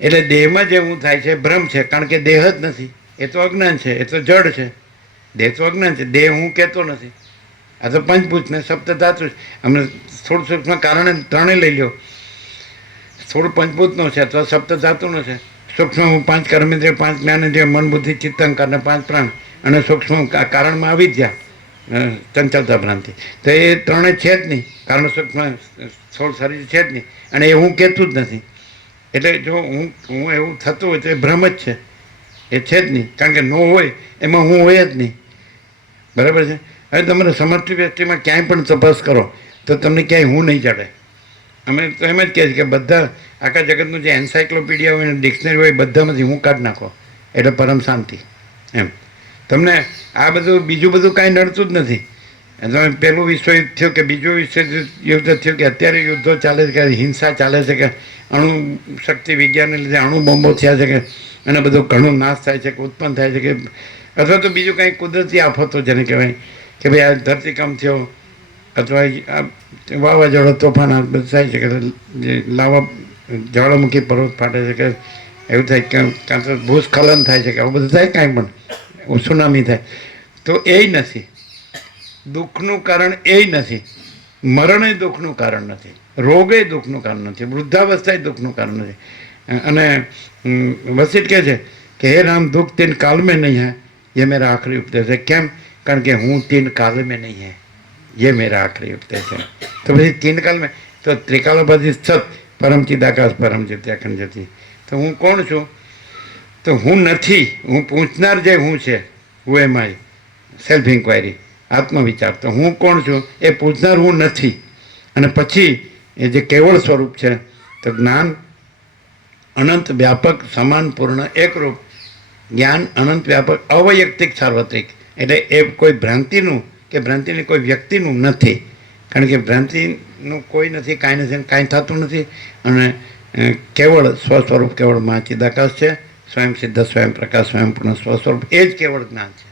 એટલે દેહમાં જે હું થાય છે ભ્રમ છે, કારણ કે દેહ જ નથી. એ તો અજ્ઞાન છે, એ તો જડ છે. દેહ તો અજ્ઞાન છે, દેહ હું કહેતો નથી. આ તો પંચભૂત ને સપ્ત ધાતુ. અમને સ્થૂળ સૂક્ષ્મ કારણે ત્રણે લઈ લ્યો. સ્થૂળ પંચભૂતનો છે અથવા સપ્ત ધાતુનો છે. સૂક્ષ્મ 5 કર્મેન્દ્રિય, 5 જ્ઞાનેન્દ્રિય, મન બુદ્ધિ ચિત્ત અહંકાર ને 5 પ્રાણ, અને સૂક્ષ્મ કારણમાં આવી જ ગયા ચંચલતા ભ્રાંતિ. તો એ ત્રણે છે જ નહીં, કારણ સૂક્ષ્મ સ્થૂળ શરીર છે જ નહીં, અને એ હું કહેતું જ નથી. એટલે જો હું એવું થતું હોય તો એ ભ્રમ જ છે, એ છે જ નહીં. કારણ કે ન હોય એમાં હું હોય જ નહીં. બરાબર છે. હવે તમારે સમર્થ વ્યક્તિમાં ક્યાંય પણ તપાસ કરો તો તમને ક્યાંય હું નહીં ચડે. અમે તો એમ જ કહીએ છીએ કે બધા આખા જગતનું જે એન્સાયક્લોપીડિયા હોય ને ડિક્શનરી હોય બધામાંથી હું કાઢી નાખો એટલે પરમ શાંતિ. એમ તમને આ બધું બીજું બધું કાંઈ નડતું જ નથી. તમે પહેલું વિશ્વયુદ્ધ થયું કે બીજું વિશ્વયુદ્ધ થયું કે અત્યારે યુદ્ધો ચાલે છે કે હિંસા ચાલે છે કે અણુ શક્તિ વિજ્ઞાનને લીધે અણુ બોમ્બો થયા છે કે અને બધું ઘણું નાશ થાય છે કે ઉત્પન્ન થાય છે કે અથવા તો બીજું કાંઈ કુદરતી આફતો જેને કહેવાય કે ભાઈ આ ધરતીકંપ થયો અથવા આ વાવાઝોડો તોફાન આ બધું થાય છે કે જે લાવા જ્વાળામુખી પર્વત ફાટે છે કે એવું થાય કે કાં તો ભૂસ્ખલન થાય છે કે આવું બધું થાય કાંઈ પણ સુનામી થાય તો એ નથી દુઃખનું કારણ, એ નથી મરણ એ દુઃખનું કારણ નથી, રોગ એ દુઃખનું કારણ નથી, વૃદ્ધાવસ્થા એ દુઃખનું કારણ નથી. અને વસિષ્ઠ કહે છે કે હે રામ દુઃખ તીન કાલ મેં નહીં હૈ ये मेरा आखिरी उपदेश है. કેમ? કારણ કે હું 3 काल में नहीं है, ये मेरा आखिरी उपदेश है. તો પછી 3 काल में તો ત્રિકાલોપાધિ સત પરમ ચિદાકાશ પરમ જ્યોતિ અખંડ જ્યોતિ. તો હું કોણ છું? તો હું નથી, હું પૂછનાર જે હું છે, હું એમ આઈ સેલ્ફ ઇન્ક્વાયરી, આત્મવિચાર. તો હું કોણ છું એ પૂછનાર હું નથી. અને પછી એ જે કેવળ સ્વરૂપ છે તો જ્ઞાન અનંત વ્યાપક સમાન પૂર્ણ એકરૂપ, જ્ઞાન અનંત વ્યાપક અવૈયક્તિક સાર્વત્રિક. એટલે એ કોઈ ભ્રાંતિનું કે ભ્રાંતિની કોઈ વ્યક્તિનું નથી. કારણ કે ભ્રાંતિનું કોઈ નથી, કાંઈ નથી, કાંઈ થતું નથી. અને કેવળ સ્વસ્વરૂપ કેવળ મા ચિદાકાશ છે, સ્વયં સિદ્ધ, સ્વયં પ્રકાશ, સ્વયં પૂર્ણ સ્વસ્વરૂપ. એ જ કેવળ જ્ઞાન છે.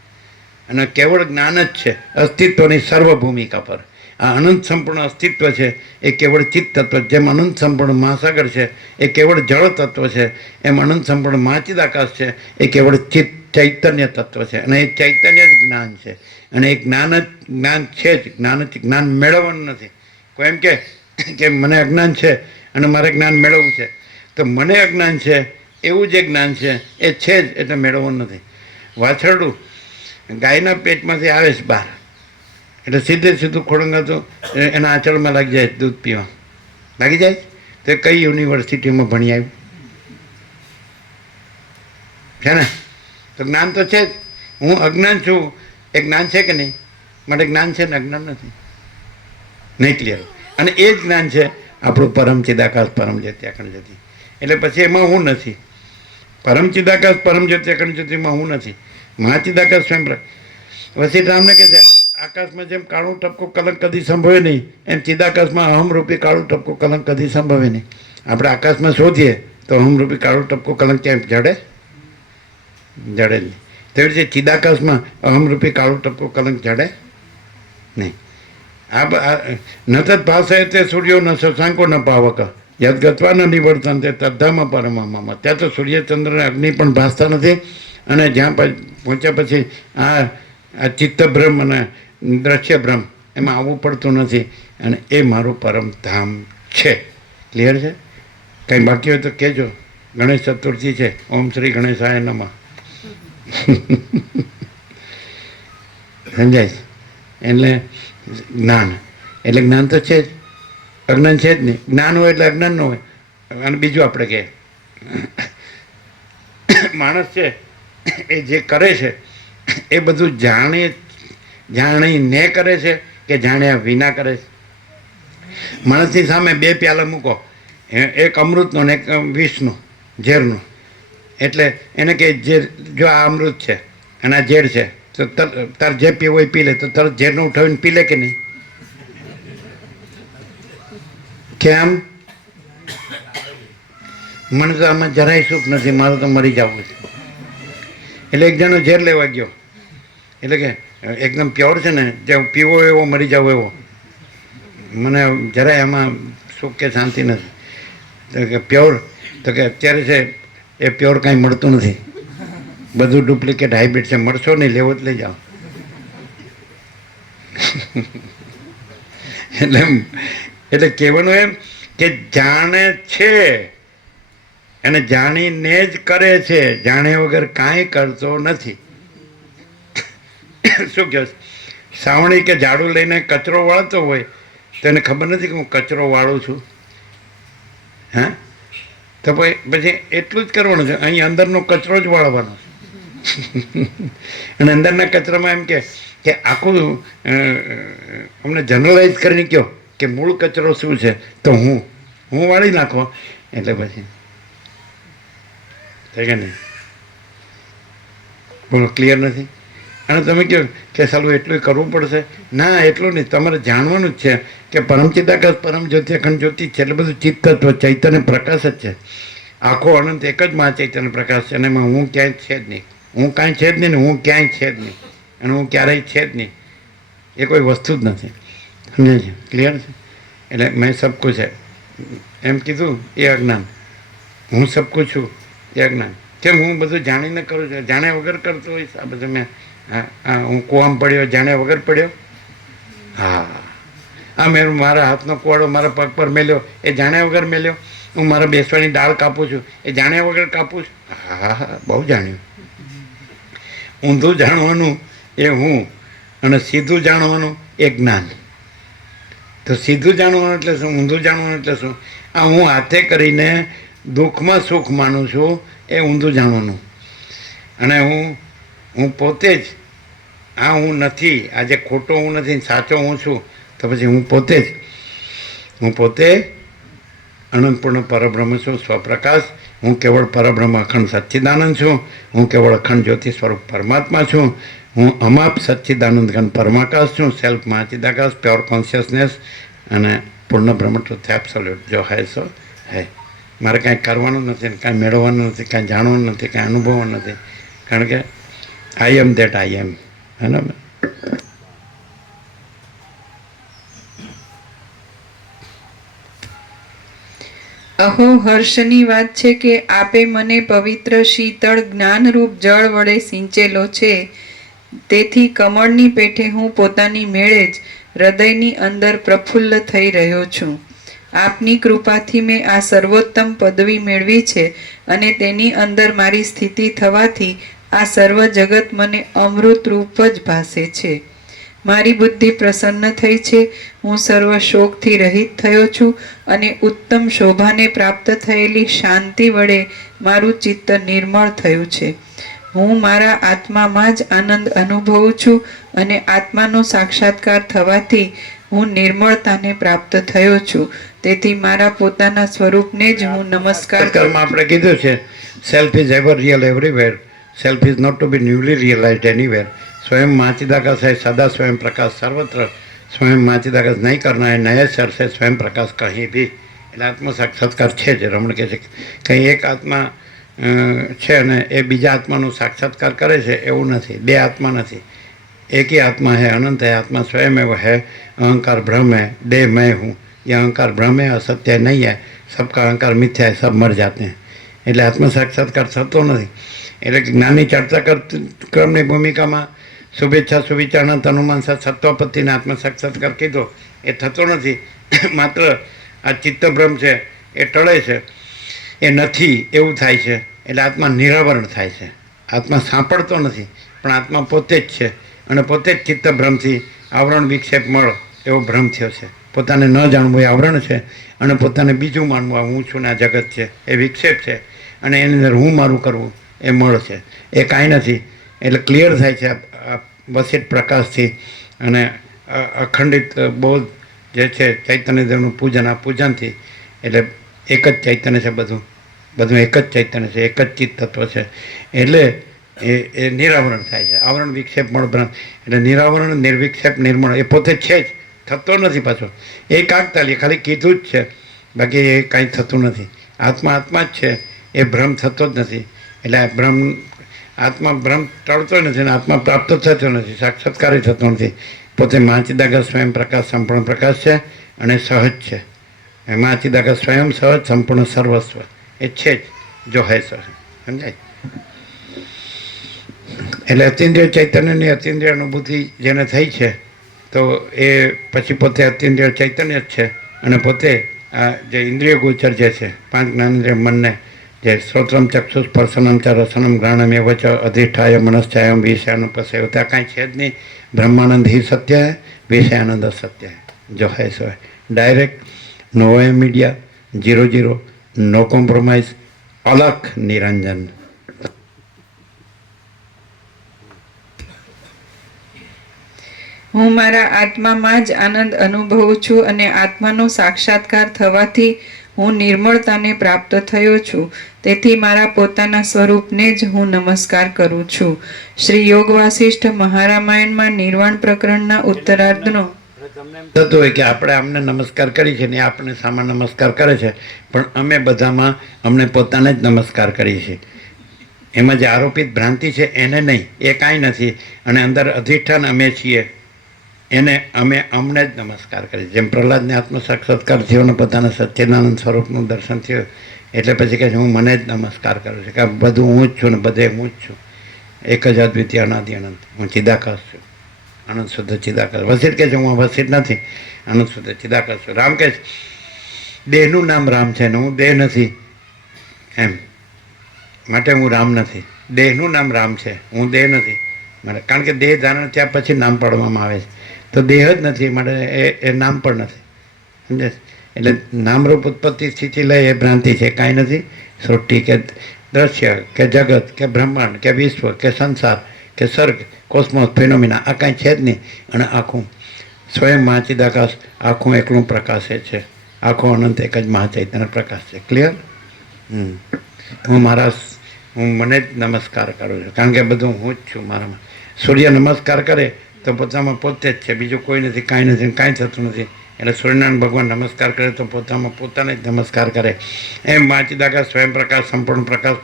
અને કેવળ જ્ઞાન જ છે અસ્તિત્વની સર્વ ભૂમિકા પર. આ અનંત સંપૂર્ણ અસ્તિત્વ છે એ કેવળ ચિત્ત તત્વ. જેમ અનંત સંપૂર્ણ મહાસાગર છે એ કેવળ જળ તત્વ છે, એમ અનંત સંપૂર્ણ મહાચિદાકાશ છે એ કેવળ ચિત્ત ચૈતન્ય તત્વ છે. અને એ ચૈતન્ય જ જ્ઞાન છે. અને એ જ્ઞાન જ જ્ઞાન છે જ. જ્ઞાન મેળવવાનું નથી. કોઈ એમ કે મને અજ્ઞાન છે અને મારે જ્ઞાન મેળવવું છે, તો મને અજ્ઞાન છે એવું જે જ્ઞાન છે એ છે જ, એટલે મેળવવાનું નથી. વાછરડું ગાયના પેટમાંથી આવે છે બહાર એટલે સીધું ખોડંગાતું એના આંચળમાં લાગી જાય, દૂધ પીવા લાગી જાય. તો એ કઈ યુનિવર્સિટીમાં ભણી આવ્યું છે ને? તો જ્ઞાન તો છે જ. હું અજ્ઞાન છું એ જ્ઞાન છે કે નહીં? માટે જ્ઞાન છે ને અજ્ઞાન નથી. નહીં ક્લિયર? અને એ જ જ્ઞાન છે આપણું પરમ ચિદાકાશ પરમ જ્યોતિ અખંડ જ્યોતિ. એટલે પછી એમાં હું નથી. પરમ ચિદાકાશ પરમ જ્યોતિ અખંડ જ્યોતિમાં હું નથી. મહાચિદાકાશ સ્વયં પ્રકાશ. વસિષ્ઠ રામને કહે છે આકાશમાં જેમ કાળું ટપકું કલંક કદી સંભવે નહીં, એમ ચિદાકાશમાં અહમરૂપી કાળું ટપકું કલંક કદી સંભવે નહીં. આપણે આકાશમાં શોધીએ તો અહમરૂપી કાળું ટપકું કલંક ક્યાંય જડે નહીં. તેવી રીતે ચિદાકાશમાં અહમરૂપી કાળું ટપકું કલંક જડે નહીં. ન તદ ભાષાએ તે સૂર્યો ન શશાંકો ન પાવક યદ ગત્વા ન નિવર્તન તે તદ્ધામાં પરમામાં. ત્યાં તો સૂર્યચંદ્ર અગ્નિ પણ ભાસતા નથી. અને જ્યાં પહોંચ્યા પછી આ ચિત્તભ્રમ અને દ્રશ્ય ભ્રમ એમાં આવવું પડતું નથી. અને એ મારું પરમ ધામ છે. ક્લિયર છે? કંઈ બાકી હોય તો કહેજો. ગણેશ ચતુર્થી છે. ઓમ શ્રી ગણેશાય નમઃ. સમજાય? એટલે જ્ઞાન એટલે જ્ઞાન તો છે જ, અજ્ઞાન છે જ નહીં. જ્ઞાન હોય એટલે અજ્ઞાન ન હોય. અને બીજું આપણે કહે માણસ છે એ જે કરે છે એ બધું જાણીને કરે છે કે જાણ્યા વિના કરે છે? માણસની સામે 2 પ્યાલા મૂકો, એક અમૃતનો ને એક વિષનો, ઝેરનો. એટલે એને કે જો આ અમૃત છે અને આ ઝેર છે તો તાર જે પીવો એ પી લે. તો તરત ઝેરનો ઉઠાવીને પી લે કે નહીં? કેમ? મને તો આમાં જરાય સુખ નથી, મારું તો મરી જવું છે. એટલે એક જણો ઝેર લેવા ગયો. એટલે કે એકદમ પ્યોર છે ને, જે પીવો એવો મરી જાવ એવો. મને જરાય આમાં સુખ કે શાંતિ નથી. તો કે પ્યોર? તો કે અત્યારે છે એ પ્યોર કાંઈ મળતું નથી, બધું ડુપ્લિકેટ હાઇબ્રિડ છે. મળશો નહીં, લેવો જ લઈ જાઓ. એટલે કહેવાનું એમ કે જાણે છે એને જાણીને જ કરે છે, જાણ્યા વગર કાંઈ કરતો નથી. શું કહે સાવણી કે ઝાડુ લઈને કચરો વાળતો હોય તો એને ખબર નથી કે હું કચરો વાળું છું. હા, તો પછી એટલું જ કરવાનું છે, અહીં અંદરનો કચરો જ વાળવાનો છે. અને અંદરના કચરામાં એમ કે આખું અમને જનરલાઇઝ કરીને કહો કે મૂળ કચરો શું છે, તો હું વાળી નાખો એટલે પછી થાય કે નહીં. બોલો, ક્લિયર નથી? અને તમે કહો કે સાલું એટલું કરવું પડશે. ના, એટલું નહીં, તમારે જાણવાનું જ છે કે પરમચિદાકાશ પરમ જ્યોતિ અખંડ જ્યોતિ છે, એટલે બધું ચિત્ત તત્વ ચૈતન્ય પ્રકાશ જ છે. આખો અનંત એક જ મહા ચૈતન્ય પ્રકાશ છે, અને એમાં હું ક્યાંય છે જ નહીં. હું કાંઈ છે જ નહીં ને હું ક્યાંય છે જ નહીં, અને હું ક્યારેય છે જ નહીં. એ કોઈ વસ્તુ જ નથી. સમજે છે? ક્લિયર છે? એટલે મેં સબ કુછ છે એમ કીધું એ અજ્ઞાન. હું સબ કુછ છું એ અજ્ઞાન. કેમ હું બધું જાણીને કરું છું? જાણ્યા વગર કરતો હોઈશ આ બધું. મેં હું કૂવામાં પડ્યો જાણ્યા વગર પડ્યો. હા, મેં મારા હાથનો કુવાડો મારા પગ પર મેલ્યો એ જાણ્યા વગર મેલ્યો. હું મારા બેસવાની ડાળ કાપું છું એ જાણ્યા વગર કાપું છું. હા, બહુ જાણ્યું. ઊંધું જાણવાનું એ હું, અને સીધું જાણવાનું એ જ્ઞાન. તો સીધું જાણવાનું એટલે શું, ઊંધું જાણવાનું એટલે શું? આ હું હાથે કરીને દુઃખમાં સુખ માનું છું એ ઊંધું જાણવાનું. અને હું પોતે જ હું નથી, આજે ખોટો હું નથી, સાચો હું છું, તો પછી હું પોતે અનંતપૂર્ણ પરબ્રહ્મ છું, સ્વપ્રકાશ. હું કેવળ પરબ્રહ્મ અખંડ સચ્ચિદાનંદ છું. હું કેવળ અખંડ જ્યોતિ સ્વરૂપ પરમાત્મા છું. હું અમાપ સચ્ચિદાનંદ ઘન પરમાકાશ છું. સેલ્ફ મહાચિદાકાશ, પ્યોર કોન્શિયસનેસ અને પૂર્ણ બ્રહ્મ ટ્રુથ એબ્સોલ્યુટ જો હૈ સો હૈ. મારે કાંઈ કરવાનું નથી, કાંઈ મેળવવાનું નથી, કાંઈ જાણવાનું નથી, કાંઈ અનુભવવાનું નથી, કારણ કે આઈ એમ દેટ આઈ એમ. બરાબર? અહો, હર્ષની વાત છે કે આપે મને પવિત્ર શીતળ જ્ઞાનરૂપ જળ વડે સિંચેલો છે. તેથી કમળની પેઠે હું પોતાની મેળે જ હૃદયની અંદર પ્રફુલ્લ થઈ રહ્યો છું. આપની કૃપાથી મેં આ સર્વોત્તમ પદવી મેળવી છે, અને તેની અંદર મારી સ્થિતિ થવાથી આ સર્વ જગત મને અમૃત રૂપ જ ભાસે છે. મારી બુદ્ધિ પ્રસન્ન થઈ છે. હું સર્વ શોકથી રહિત થયો છું, અને ઉત્તમ શોભાને પ્રાપ્ત થયેલી શાંતિ વડે મારું ચિત્ત નિર્મળ થયું છે. હું મારા આત્મામાં જ આનંદ અનુભવું છું, અને આત્માનો સાક્ષાત્કાર થવાથી હું નિર્મળતાને પ્રાપ્ત થયો છું. તેથી મારા પોતાના સ્વરૂપને જ હું નમસ્કાર કરું. આપણે કીધું છે self is ever real everywhere, self is not to be newly realised anywhere. स्वयं माचिदाकाश है सदा स्वयं प्रकाश सर्वत्र. स्वयं माचिदाकाश नहीं करना है नए सर से स्वयं प्रकाश कहीं भी. એટલે આત્મ સાક્ષાત્કાર છે જ. રમણ કહે છે કંઈ એક આત્મા છે અને એ બીજા આત્માનું સાક્ષાત્કાર કરે છે એવું નથી. બે આત્મા નથી, एक ही आत्मा है, अनंत है. आत्मा स्वयं एवं है. अहंकार भ्रम है, देह मैं हूँ. ये अहंकार भ्रम है, असत्य नहीं है. सबका अहंकार मिथ्या है, सब मर जाते हैं. એટલે આત્મ સાક્ષાત્કાર થતો નથી. એટલે જ્ઞાનની ચર્ચા ક્રમની ભૂમિકામાં શુભેચ્છા સુવિચારણા તનુમાન સત્વપતિને આત્મ સાક્ષાત્કાર કીધો એ થતો નથી. માત્ર આ ચિત્તભ્રમ છે એ ટળે છે, એ નથી એવું થાય છે. એટલે આત્મા નિરાવરણ થાય છે. આત્મા સાંપડતો નથી, પણ આત્મા પોતે જ છે, અને પોતે જ ચિત્તભ્રમથી આવરણ વિક્ષેપ મળો એવો ભ્રમ થયો છે. પોતાને ન જાણવું એ આવરણ છે, અને પોતાને બીજું માનવું હું છું ને આ જગત છે એ વિક્ષેપ છે, અને એની અંદર હું મારું કરવું એ મળ છે. એ કાંઈ નથી. એટલે ક્લિયર થાય છે વસિત પ્રકાશથી. અને અખંડિત બોધ જે છે ચૈતન્યદેવનું પૂજન, આ પૂજનથી એટલે એક જ ચૈતન્ય છે. બધું એક જ ચૈતન્ય છે, એક જ ચિત્ત તત્વ છે. એટલે એ નિરાવરણ થાય છે. આવરણ વિક્ષેપ મળ ભ્રમ. એટલે નિરાવરણ નિર્વિક્ષેપ નિર્મળ એ પોતે છે જ, થતો નથી પાછો. એ કાકતાલી ખાલી કીધું જ છે, બાકી એ કાંઈ થતું નથી. આત્મા આત્મા જ છે, એ ભ્રમ થતો જ નથી. એટલે આત્મા ભ્રમ ટળતો નથી, અને આત્મા પ્રાપ્ત થતો નથી, સાક્ષાત્કાર થતો નથી. પોતે મહાચિદાકાશ સ્વયં પ્રકાશ સંપૂર્ણ પ્રકાશ છે, અને સહજ છે. મહાચિદાકાશ સ્વયં સહજ સંપૂર્ણ સર્વસ્વ એ છે જ જો હે સહજ. સમજાય? એટલે અતિન્દ્રિય ચૈતન્યની અતિન્દ્રિય અનુભૂતિ જેને થઈ છે, તો એ પછી પોતે અતિન્દ્રિય ચૈતન્ય જ છે. અને પોતે આ જે ઇન્દ્રિય ગોચર જે છે પાંચ જ્ઞાનેન્દ્રિય મનને જે શ્રોત્રમ ચક્ષુષ સ્પર્શનમ ચ રસનમ ગ્રહણમ એવ ચ અધિષ્ઠાય મનશ્ચાયમ વિષયાનું પસેવ ત્યાં કાંઈ છે જ નહીં. બ્રહ્માનંદ ही सत्य है, विषयानंद सत्य है. जो है सो है. Direct, no media, 0-0, no compromise, अलग निरंजन. હું મારા આત્મામાં જ આનંદ અનુભવું છું અને આત્માનો સાક્ષાત્કાર થવાથી હું નિર્મળતાને પ્રાપ્ત થયો છું. તેથી મારા પોતાના સ્વરૂપને જ હું નમસ્કાર કરું છું. શ્રી યોગ વાસિષ્ઠ મહારામાયણમાં નિર્વાણ પ્રકરણના ઉત્તરાર્ધનો તમને એમ થતું હોય કે આપણે અમને નમસ્કાર કરી છે ને આપણે સામા નમસ્કાર કરે છે, પણ અમે બધામાં અમને પોતાને જ નમસ્કાર કરીએ છીએ. એમાં જે આરોપિત ભ્રાંતિ છે એને નહીં, એ કાંઈ નથી. અને અંદર અધિષ્ઠાન અમે છીએ એને અમને જ નમસ્કાર કરીએ. જેમ પ્રહલાદને આત્મ સાક્ષાત્કાર થયો અને પોતાના સચ્ચિદાનંદ સ્વરૂપનું દર્શન થયું એટલે પછી કહે છે હું મને જ નમસ્કાર કરું છું કે બધું હું જ છું ને બધે હું જ છું. એક જ અદ્વિતીય અનાદિ અનંત, હું ચિદાકાશ છું, અનંત શુદ્ધ ચિદાકાશ. વસીર કહે છે હું વસીર નથી, અનંત શુદ્ધ ચિદાકાશ છું. રામ કહે છે દેહનું નામ રામ છે ને હું દેહ નથી, એમ માટે હું રામ નથી. દેહનું નામ રામ છે, હું દેહ નથી. માટે કારણ કે દેહ ધારણ થયા પછી નામ પાડવામાં આવે છે, તો દેહ જ નથી માટે એ નામ પણ નથી. સમજે? એટલે નામરૂપ ઉત્પત્તિ સ્થિતિ લઈ એ ભ્રાંતિ છે, કાંઈ નથી. સૃષ્ટિ કે દ્રશ્ય કે જગત કે બ્રહ્માંડ કે વિશ્વ કે સંસાર કે સર્ગ, કોસ્મોસ, ફિનોમિના આ કાંઈ છે જ નહીં. અને આખું સ્વયં મહાચિદાકાશ આખું એકલું પ્રકાશે છે. આખો અનંત એક જ મહાચૈતન્ય પ્રકાશ છે. ક્લિયર? હું મને જ નમસ્કાર કરું છું કારણ કે બધું હું જ છું મારામાં. સૂર્ય નમસ્કાર કરે તો પોતામાં પોતે જ છે, બીજું કોઈ નથી, કાંઈ નથી, કાંઈ થતું નથી. એટલે સૂર્યનારાયણ ભગવાન નમસ્કાર કરે તો પોતામાં પોતાને જ નમસ્કાર કરે. એમ મહાચિદાકાશ સ્વયં પ્રકાશ, સંપૂર્ણ પ્રકાશ,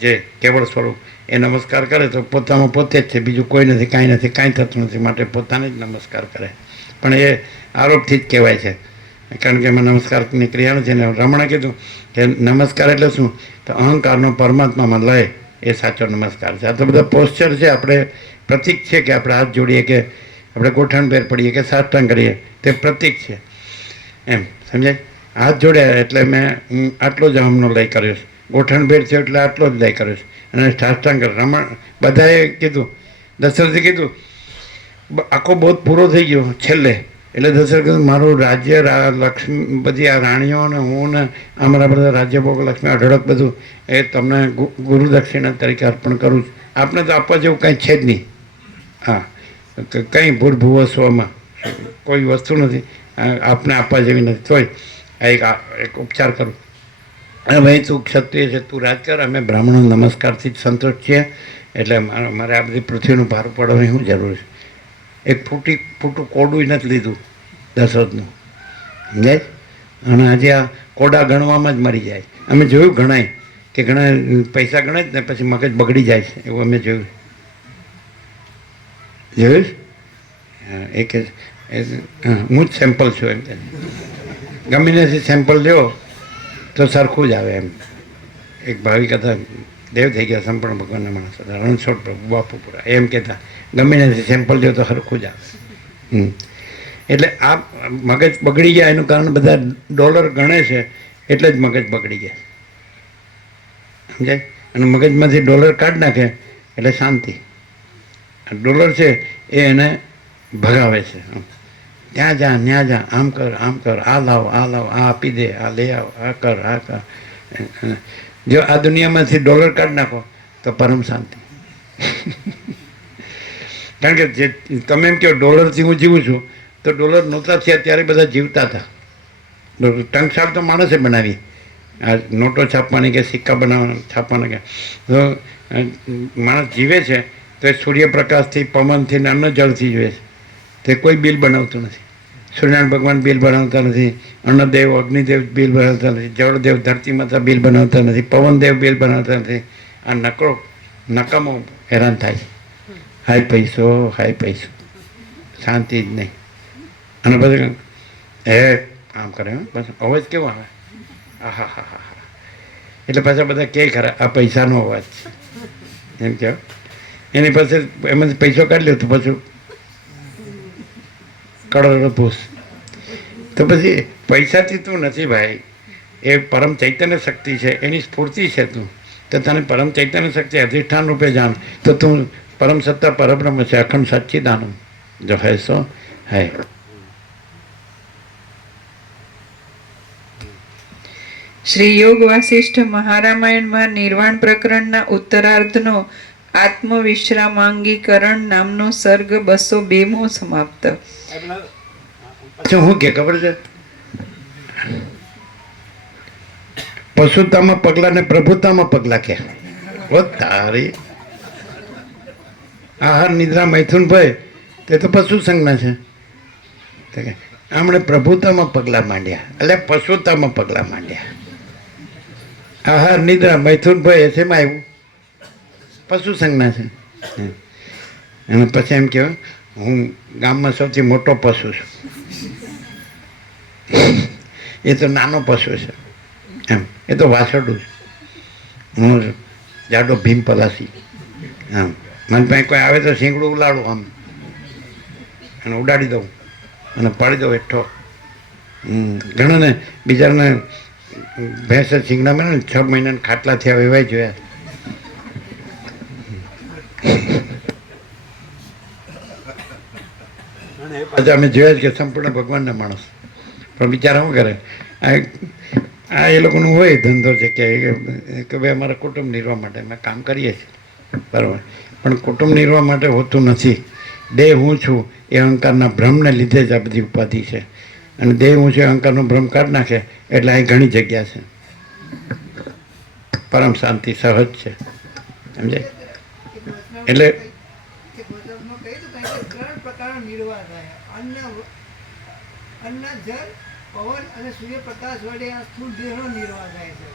જે કેવળ સ્વરૂપ, એ નમસ્કાર કરે તો પોતામાં પોતે જ છે, બીજું કોઈ નથી, કાંઈ નથી, કાંઈ થતું નથી, માટે પોતાને જ નમસ્કાર કરે. પણ એ આરોપથી જ કહેવાય છે, કારણ કે એમાં નમસ્કારની ક્રિયા નથી. ને રમણે કીધું કે નમસ્કાર એટલે શું? તો અહંકારનો પરમાત્મામાં લય એ સાચો નમસ્કાર છે. આ તો બધા પોસ્ચર છે, આપણે પ્રતીક છે કે આપણે હાથ જોડીએ કે આપણે ગોઠણ પેર પડીએ કે સાષ્ટાંગ કરીએ, તે પ્રતીક છે. એમ સમજાય? હાથ જોડ્યા એટલે હું આટલો જ અહમનો લય કર્યો છે, ગોઠણ ભેર છે એટલે આટલો જ લય કર્યો છે. અને સાષ્ટાંગ રમણ બધાએ કીધું, દશરથે કીધું આખો બોધ પૂરો થઈ ગયો છેલ્લે, એટલે દશરથ કીધું મારું રાજ્ય લક્ષ્મી બધી આ રાણીઓ ને હું ને અમારા બધા રાજ્યભોગ લક્ષ્મી અઢળક બધું એ તમને ગુરુ દક્ષિણા તરીકે અર્પણ કરું છું. આપણે તો આપવા જેવું કંઈ છે જ નહીં. હા, કંઈ ભૂરભૂવો સ્વમાં કોઈ વસ્તુ નથી આપણે આપવા જેવી નથી. તોય એક ઉપચાર કરું. અને ભાઈ તું ક્ષત્રિય છે, તું રાજ કર, અમે બ્રાહ્મણો નમસ્કારથી જ સંતોષ છીએ. એટલે મારે આ બધી પૃથ્વીનું ભારું પડવાની શું જરૂર છે? એક ફૂટું કોડું નથી લીધું દશરથનું, સમજાય? અને આજે આ કોડા ગણવામાં જ મરી જાય. અમે જોયું ઘણાય કે ઘણા પૈસા ગણે જ ને પછી મગજ બગડી જાય છે, એવું અમે જોયું. એક હું જ સેમ્પલ છું એમ કે ગમે ત્યાંથી સેમ્પલ લ્યો તો સરખું જ આવે એમ. એક ભાવિક હતા, દેવ થઈ ગયા, સંપૂર્ણ ભગવાનના માણસ હતા, રણછોડ પ્રભુ બાપુપુરા, એમ કહેતા ગમે ત્યાંથી સેમ્પલ લ્યો તો સરખું જ આવે. એટલે આ મગજ બગડી ગયા એનું કારણ બધા ડોલર ગણે છે એટલે જ મગજ બગડી ગયા, સમજાય? અને મગજમાંથી ડોલર કાઢી નાખે એટલે શાંતિ. ડોલર છે એ એને ભગાવે છે, ત્યાં જા ત્યાં જા, આમ કર આમ કર, આ લાવ આ આપી દે, આ લઈ આવ, આ કર આ કર. જો આ દુનિયામાંથી ડોલર કાઢી નાખો તો પરમ શાંતિ. કારણ કે જે તમે એમ કહો ડોલરથી હું જીવું છું, તો ડોલર નહોતા થયા ત્યારે બધા જીવતા હતા. ટંકશાળ તો માણસે બનાવી, આ નોટો છાપવાની કે સિક્કા બનાવવાના છાપવાના કે તો માણસ જીવે છે તો એ સૂર્યપ્રકાશથી, પવનથી ને અન્ન જળથી જોઈએ છે. તે કોઈ બિલ બનાવતું નથી. સૂર્યનારાયણ ભગવાન બિલ બનાવતા નથી, અન્નદેવ અગ્નિદેવ બિલ બનાવતા નથી, જળદેવ ધરતી માતા બિલ બનાવતા નથી, પવનદેવ બિલ બનાવતા નથી. આ નકામો હેરાન થાય. હાય પૈસો, શાંતિ જ નહીં. અને પછી આમ કરે બસ અવાજ કેવો આવે, હા હા હા હા. એટલે પાછા બધા કહે ખરા આ પૈસાનો અવાજ છે એમ કહેવાય. એની પાસે એમાંથી પૈસો કાઢી લ્યો તો પછી કરોડો ભૂસ. તો પછી પૈસાથી તું નથી ભાઈ, એ પરમ ચૈતન્ય શક્તિ છે, એની સ્ફૂર્તિ છે તું. તો તને પરમ ચૈતન્ય શક્તિ અધિષ્ઠાન રૂપે જાણ, તો તું પરમ સત્તા પરબ્રહ્મ છે, અખંડ સચ્ચિદાનંદ જો હૈ સો હૈ. શ્રી યોગ વાસિષ્ઠ મહારામાયણમાં નિર્વાણ પ્રકરણના ઉત્તરાર્ધનો આત્મવિશ્રામાંગીકરણ નામનો સર્ગ 202મો સમાપ્ત. શું કે ખબર છે, પશુતામાં પગલા ને પ્રભુતામાં પગલા કે તારી આહાર નિદ્રા મૈથુનભાઈ તે તો પશુ સંજ્ઞા છે. આમણે પ્રભુતામાં પગલા માંડ્યા એટલે પશુતામાં પગલા માંડ્યા. આહાર નિદ્રા મૈથુનભાઈ એ શેમાં આવ્યું? પશુ સંજ્ઞા છે. અને પછી એમ કહેવાય હું ગામમાં સૌથી મોટો પશુ છું, એ તો નાનો પશુ છે એમ, એ તો વાસરડું છે, હું જાડો ભીમ પલાસી આમ. મને પાસે કોઈ આવે તો શીંગડું ઉલાડું આમ અને ઉડાડી દઉં અને પાડી દઉં હેઠો. ઘણાને બીજાને ભેંસ શીંગડામાં ને 6 મહિનાના ખાટલા થયા એવાય જોયા. પાછા અમે જોયા જ કે સંપૂર્ણ ભગવાનના માણસ, પણ બિચારા શું કરે, આ એ લોકોનું હોય ધંધો છે કે ભાઈ અમારા કુટુંબ નિર્વાહ માટે અમે કામ કરીએ છીએ, બરાબર, પણ કુટુંબ નિર્વાહ માટે હોતું નથી. દેહ હું છું એ અહંકારના ભ્રમને લીધે જ આ બધી ઉપાધિ છે, અને દેહ હું છું અહંકારનો ભ્રમ કાઢી નાખે એટલે અહીં ઘણી જગ્યા છે, પરમ શાંતિ સહજ છે, સમજાય? એટલે નિર્વાહ થાય. અન્ન જળ પવન અને સૂર્યપ્રકાશ વડે આ સ્થૂળ દેહનો નિર્વાહ થાય છે,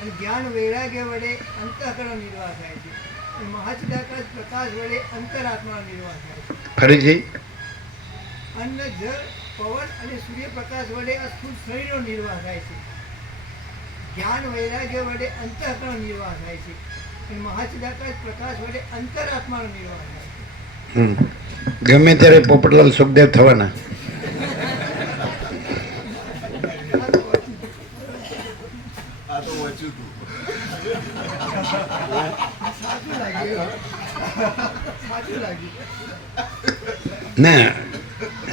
અને જ્ઞાન વૈરાગ્ય વડે અંતઃકરણ નિર્વાહ થાય છે, અને મહાચિદાકાશ પ્રકાશ વડે અંતરાત્માનો નિર્વાહ થાય છે. ફરીથી અન્ન જળ પવન અને સૂર્યપ્રકાશ વડે આ સ્થૂળ શરીરનો નિર્વાહ થાય છે, જ્ઞાન વૈરાગ્ય વડે અંતઃકરણ નિર્વાહ થાય છે, અને મહાચિદાકાશ પ્રકાશ વડે અંતરાત્માનો નિર્વાહ થાય છે. ગમે ત્યારે પોપટલાલ સુખદેવ થવાના. ના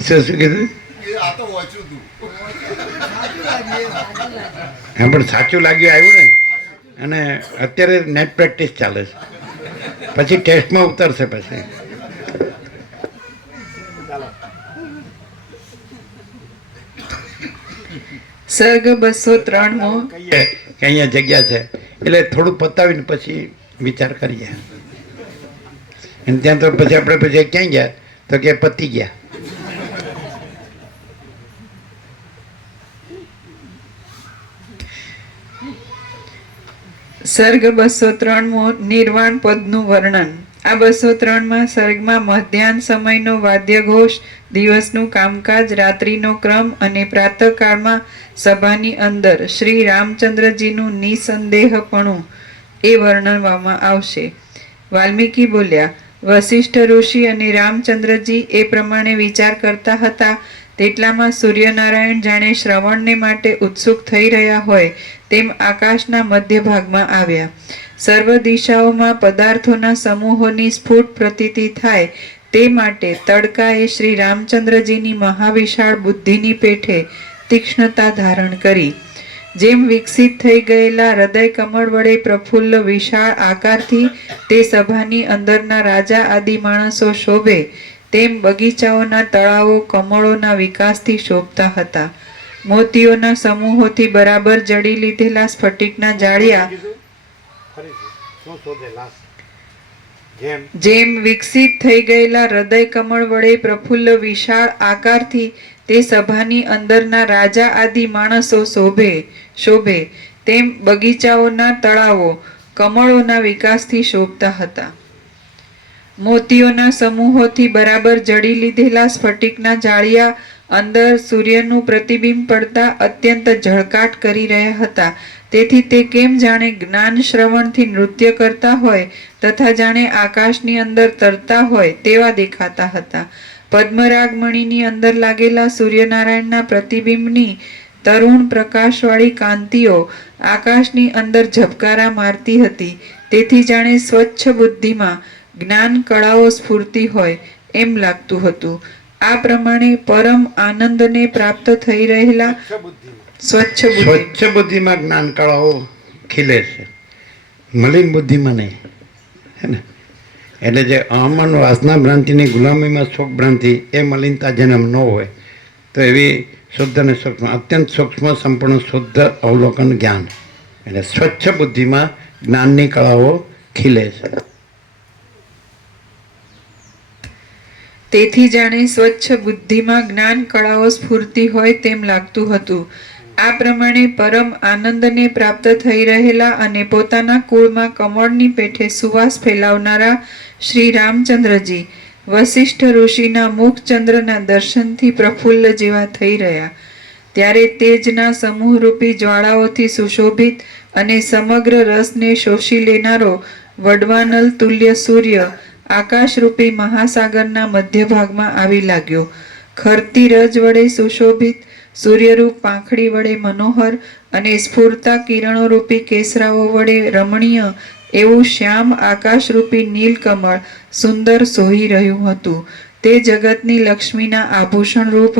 શું કીધું? હા પણ સાચું લાગ્યું આવ્યું ને. અને અત્યારે નેટ પ્રેક્ટિસ ચાલે છે, પછી ટેસ્ટમાં ઉતરશે. પછી સર્ગ 203મો. કહીએ કે અહીંયા જગ્યા છે એટલે થોડું પતાવીને પછી વિચાર કરીએ. અને ત્યાં તો પછી આપણે પછી ક્યાં ગયા તો કે પતી ગયા. સર્ગ 203મો નિર્વાણ પદનું વર્ણન. આ 203માં સર્ગમાં મધ્યાહન સમયનો વાદ્યઘોષ, દિવસનું કામકાજ, રાત્રિનો ક્રમ અને પ્રાતઃકાળમાં સભાની અંદર શ્રી રામચંદ્રજીનું નિસંદેહપણું એ વર્ણવવામાં આવશે. વાલ્મીકી બોલ્યા, વશિષ્ઠ ઋષિ અને રામચંદ્રજી એ પ્રમાણે વિચાર કરતા હતા તેટલામાં સૂર્યનારાયણ જાણે શ્રવણને માટે ઉત્સુક થઈ રહ્યા હોય તેમ આકાશના મધ્ય ભાગમાં આવ્યા. સર્વ દિશાઓમાં પદાર્થોના સમૂહોની સ્ફુટ પ્રતીતિ થાય તે માટે તડકાએ શ્રી રામચંદ્રજીની મહાવિશાળ બુદ્ધિની પેઠે તીક્ષ્ણતા ધારણ કરી. જેમ વિકસિત થઈ ગયેલા હૃદય કમળ વડે પ્રફુલ્લ વિશાળ આકારથી તે સભાની અંદરના રાજા આદિ માણસો શોભે તેમ બગીચાઓના તળાવો કમળોના વિકાસથી શોભતા હતા. મોતીઓના સમૂહોથી બરાબર જડી લીધેલા સ્ફટિકના જાળિયા જેમ વિકસિત થઈ ગયેલા હૃદય કમળ વડે પ્રફુલ્લ વિશાળ આકારથી તે સભાની અંદરના રાજા આદિ માણસો શોભે તેમ બગીચાઓના તળાવો કમળોના વિકાસથી શોભતા હતા. મોતીઓના સમૂહોથી બરાબર જડી લીધેલા સ્ફટિકના જાળિયા અંદર સૂર્યનું પ્રતિબિંબ પડતા અત્યંત ઝળકાટ કરી રહ્યા હતા. તેથી તે કેમ જાણે જ્ઞાન શ્રવણથી નૃત્ય કરતા હોય તથા જાણે આકાશની અંદર તરતા હોય તેવા દેખાતા હતા. પદ્મરાગ મણીની અંદર લાગેલા સૂર્યનારાયણના પ્રતિબિંબની તરુણ પ્રકાશવાળી કાંતિઓ આકાશની અંદર ઝબકારા મારતી હતી. તેથી જાણે સ્વચ્છ બુદ્ધિમાં જ્ઞાન કળાઓ સ્ફૂર્તિ હોય એમ લાગતું હતું. આ પ્રમાણે પરમ આનંદને પ્રાપ્ત થઈ રહેલા સ્વચ્છ બુદ્ધિમાં જ્ઞાન કળાઓ ખીલે છે, મલિન બુદ્ધિમાં નહીં. હે ને? એટલે જે અહમન વાસના ભ્રાંતિની ગુલામીમાં શોક ભ્રાંતિ એ મલિનતા જેને ન હોય તો એવી શુદ્ધ અને સૂક્ષ્મ, અત્યંત સૂક્ષ્મ, સંપૂર્ણ શુદ્ધ અવલોકન જ્ઞાન એટલે સ્વચ્છ બુદ્ધિમાં જ્ઞાનની કળાઓ ખીલે છે. તેથી જાણે સ્વચ્છ બુદ્ધિમાં જ્ઞાન કળાઓ સ્ફૂર્તિ હોય તેમ લાગતું હતું. આ પ્રમાણે પરમ આનંદને પ્રાપ્ત થઈ રહેલા અને પોતાના કુળમાં કમળની પેઠે સુવાસ ફેલાવનારા શ્રી રામચંદ્રજી વસિષ્ઠ ઋષિના મુખચંદ્રના દર્શનથી પ્રફુલ્લ જેવા થઈ રહ્યા. ત્યારે તેજના સમૂહરૂપી જ્વાળાઓથી સુશોભિત અને સમગ્ર રસને શોષી લેનારો વડવાનલ તુલ્ય સૂર્ય આકાશરૂપી મહાસાગરના મધ્ય ભાગમાં આવી લાગ્યો. ખરતી રજ વડે સુશોભિત, સૂર્યરૂપ પાંખડી વડે મનોહર અને સ્ફૂરતા કિરણોરૂપી કેસરાઓ વડે રમણીય એવું શ્યામ આકાશરૂપી નીલકમળ સુંદર સોહી રહ્યું હતું. તે જગતની લક્ષ્મીના આભૂષણ રૂપ હતું.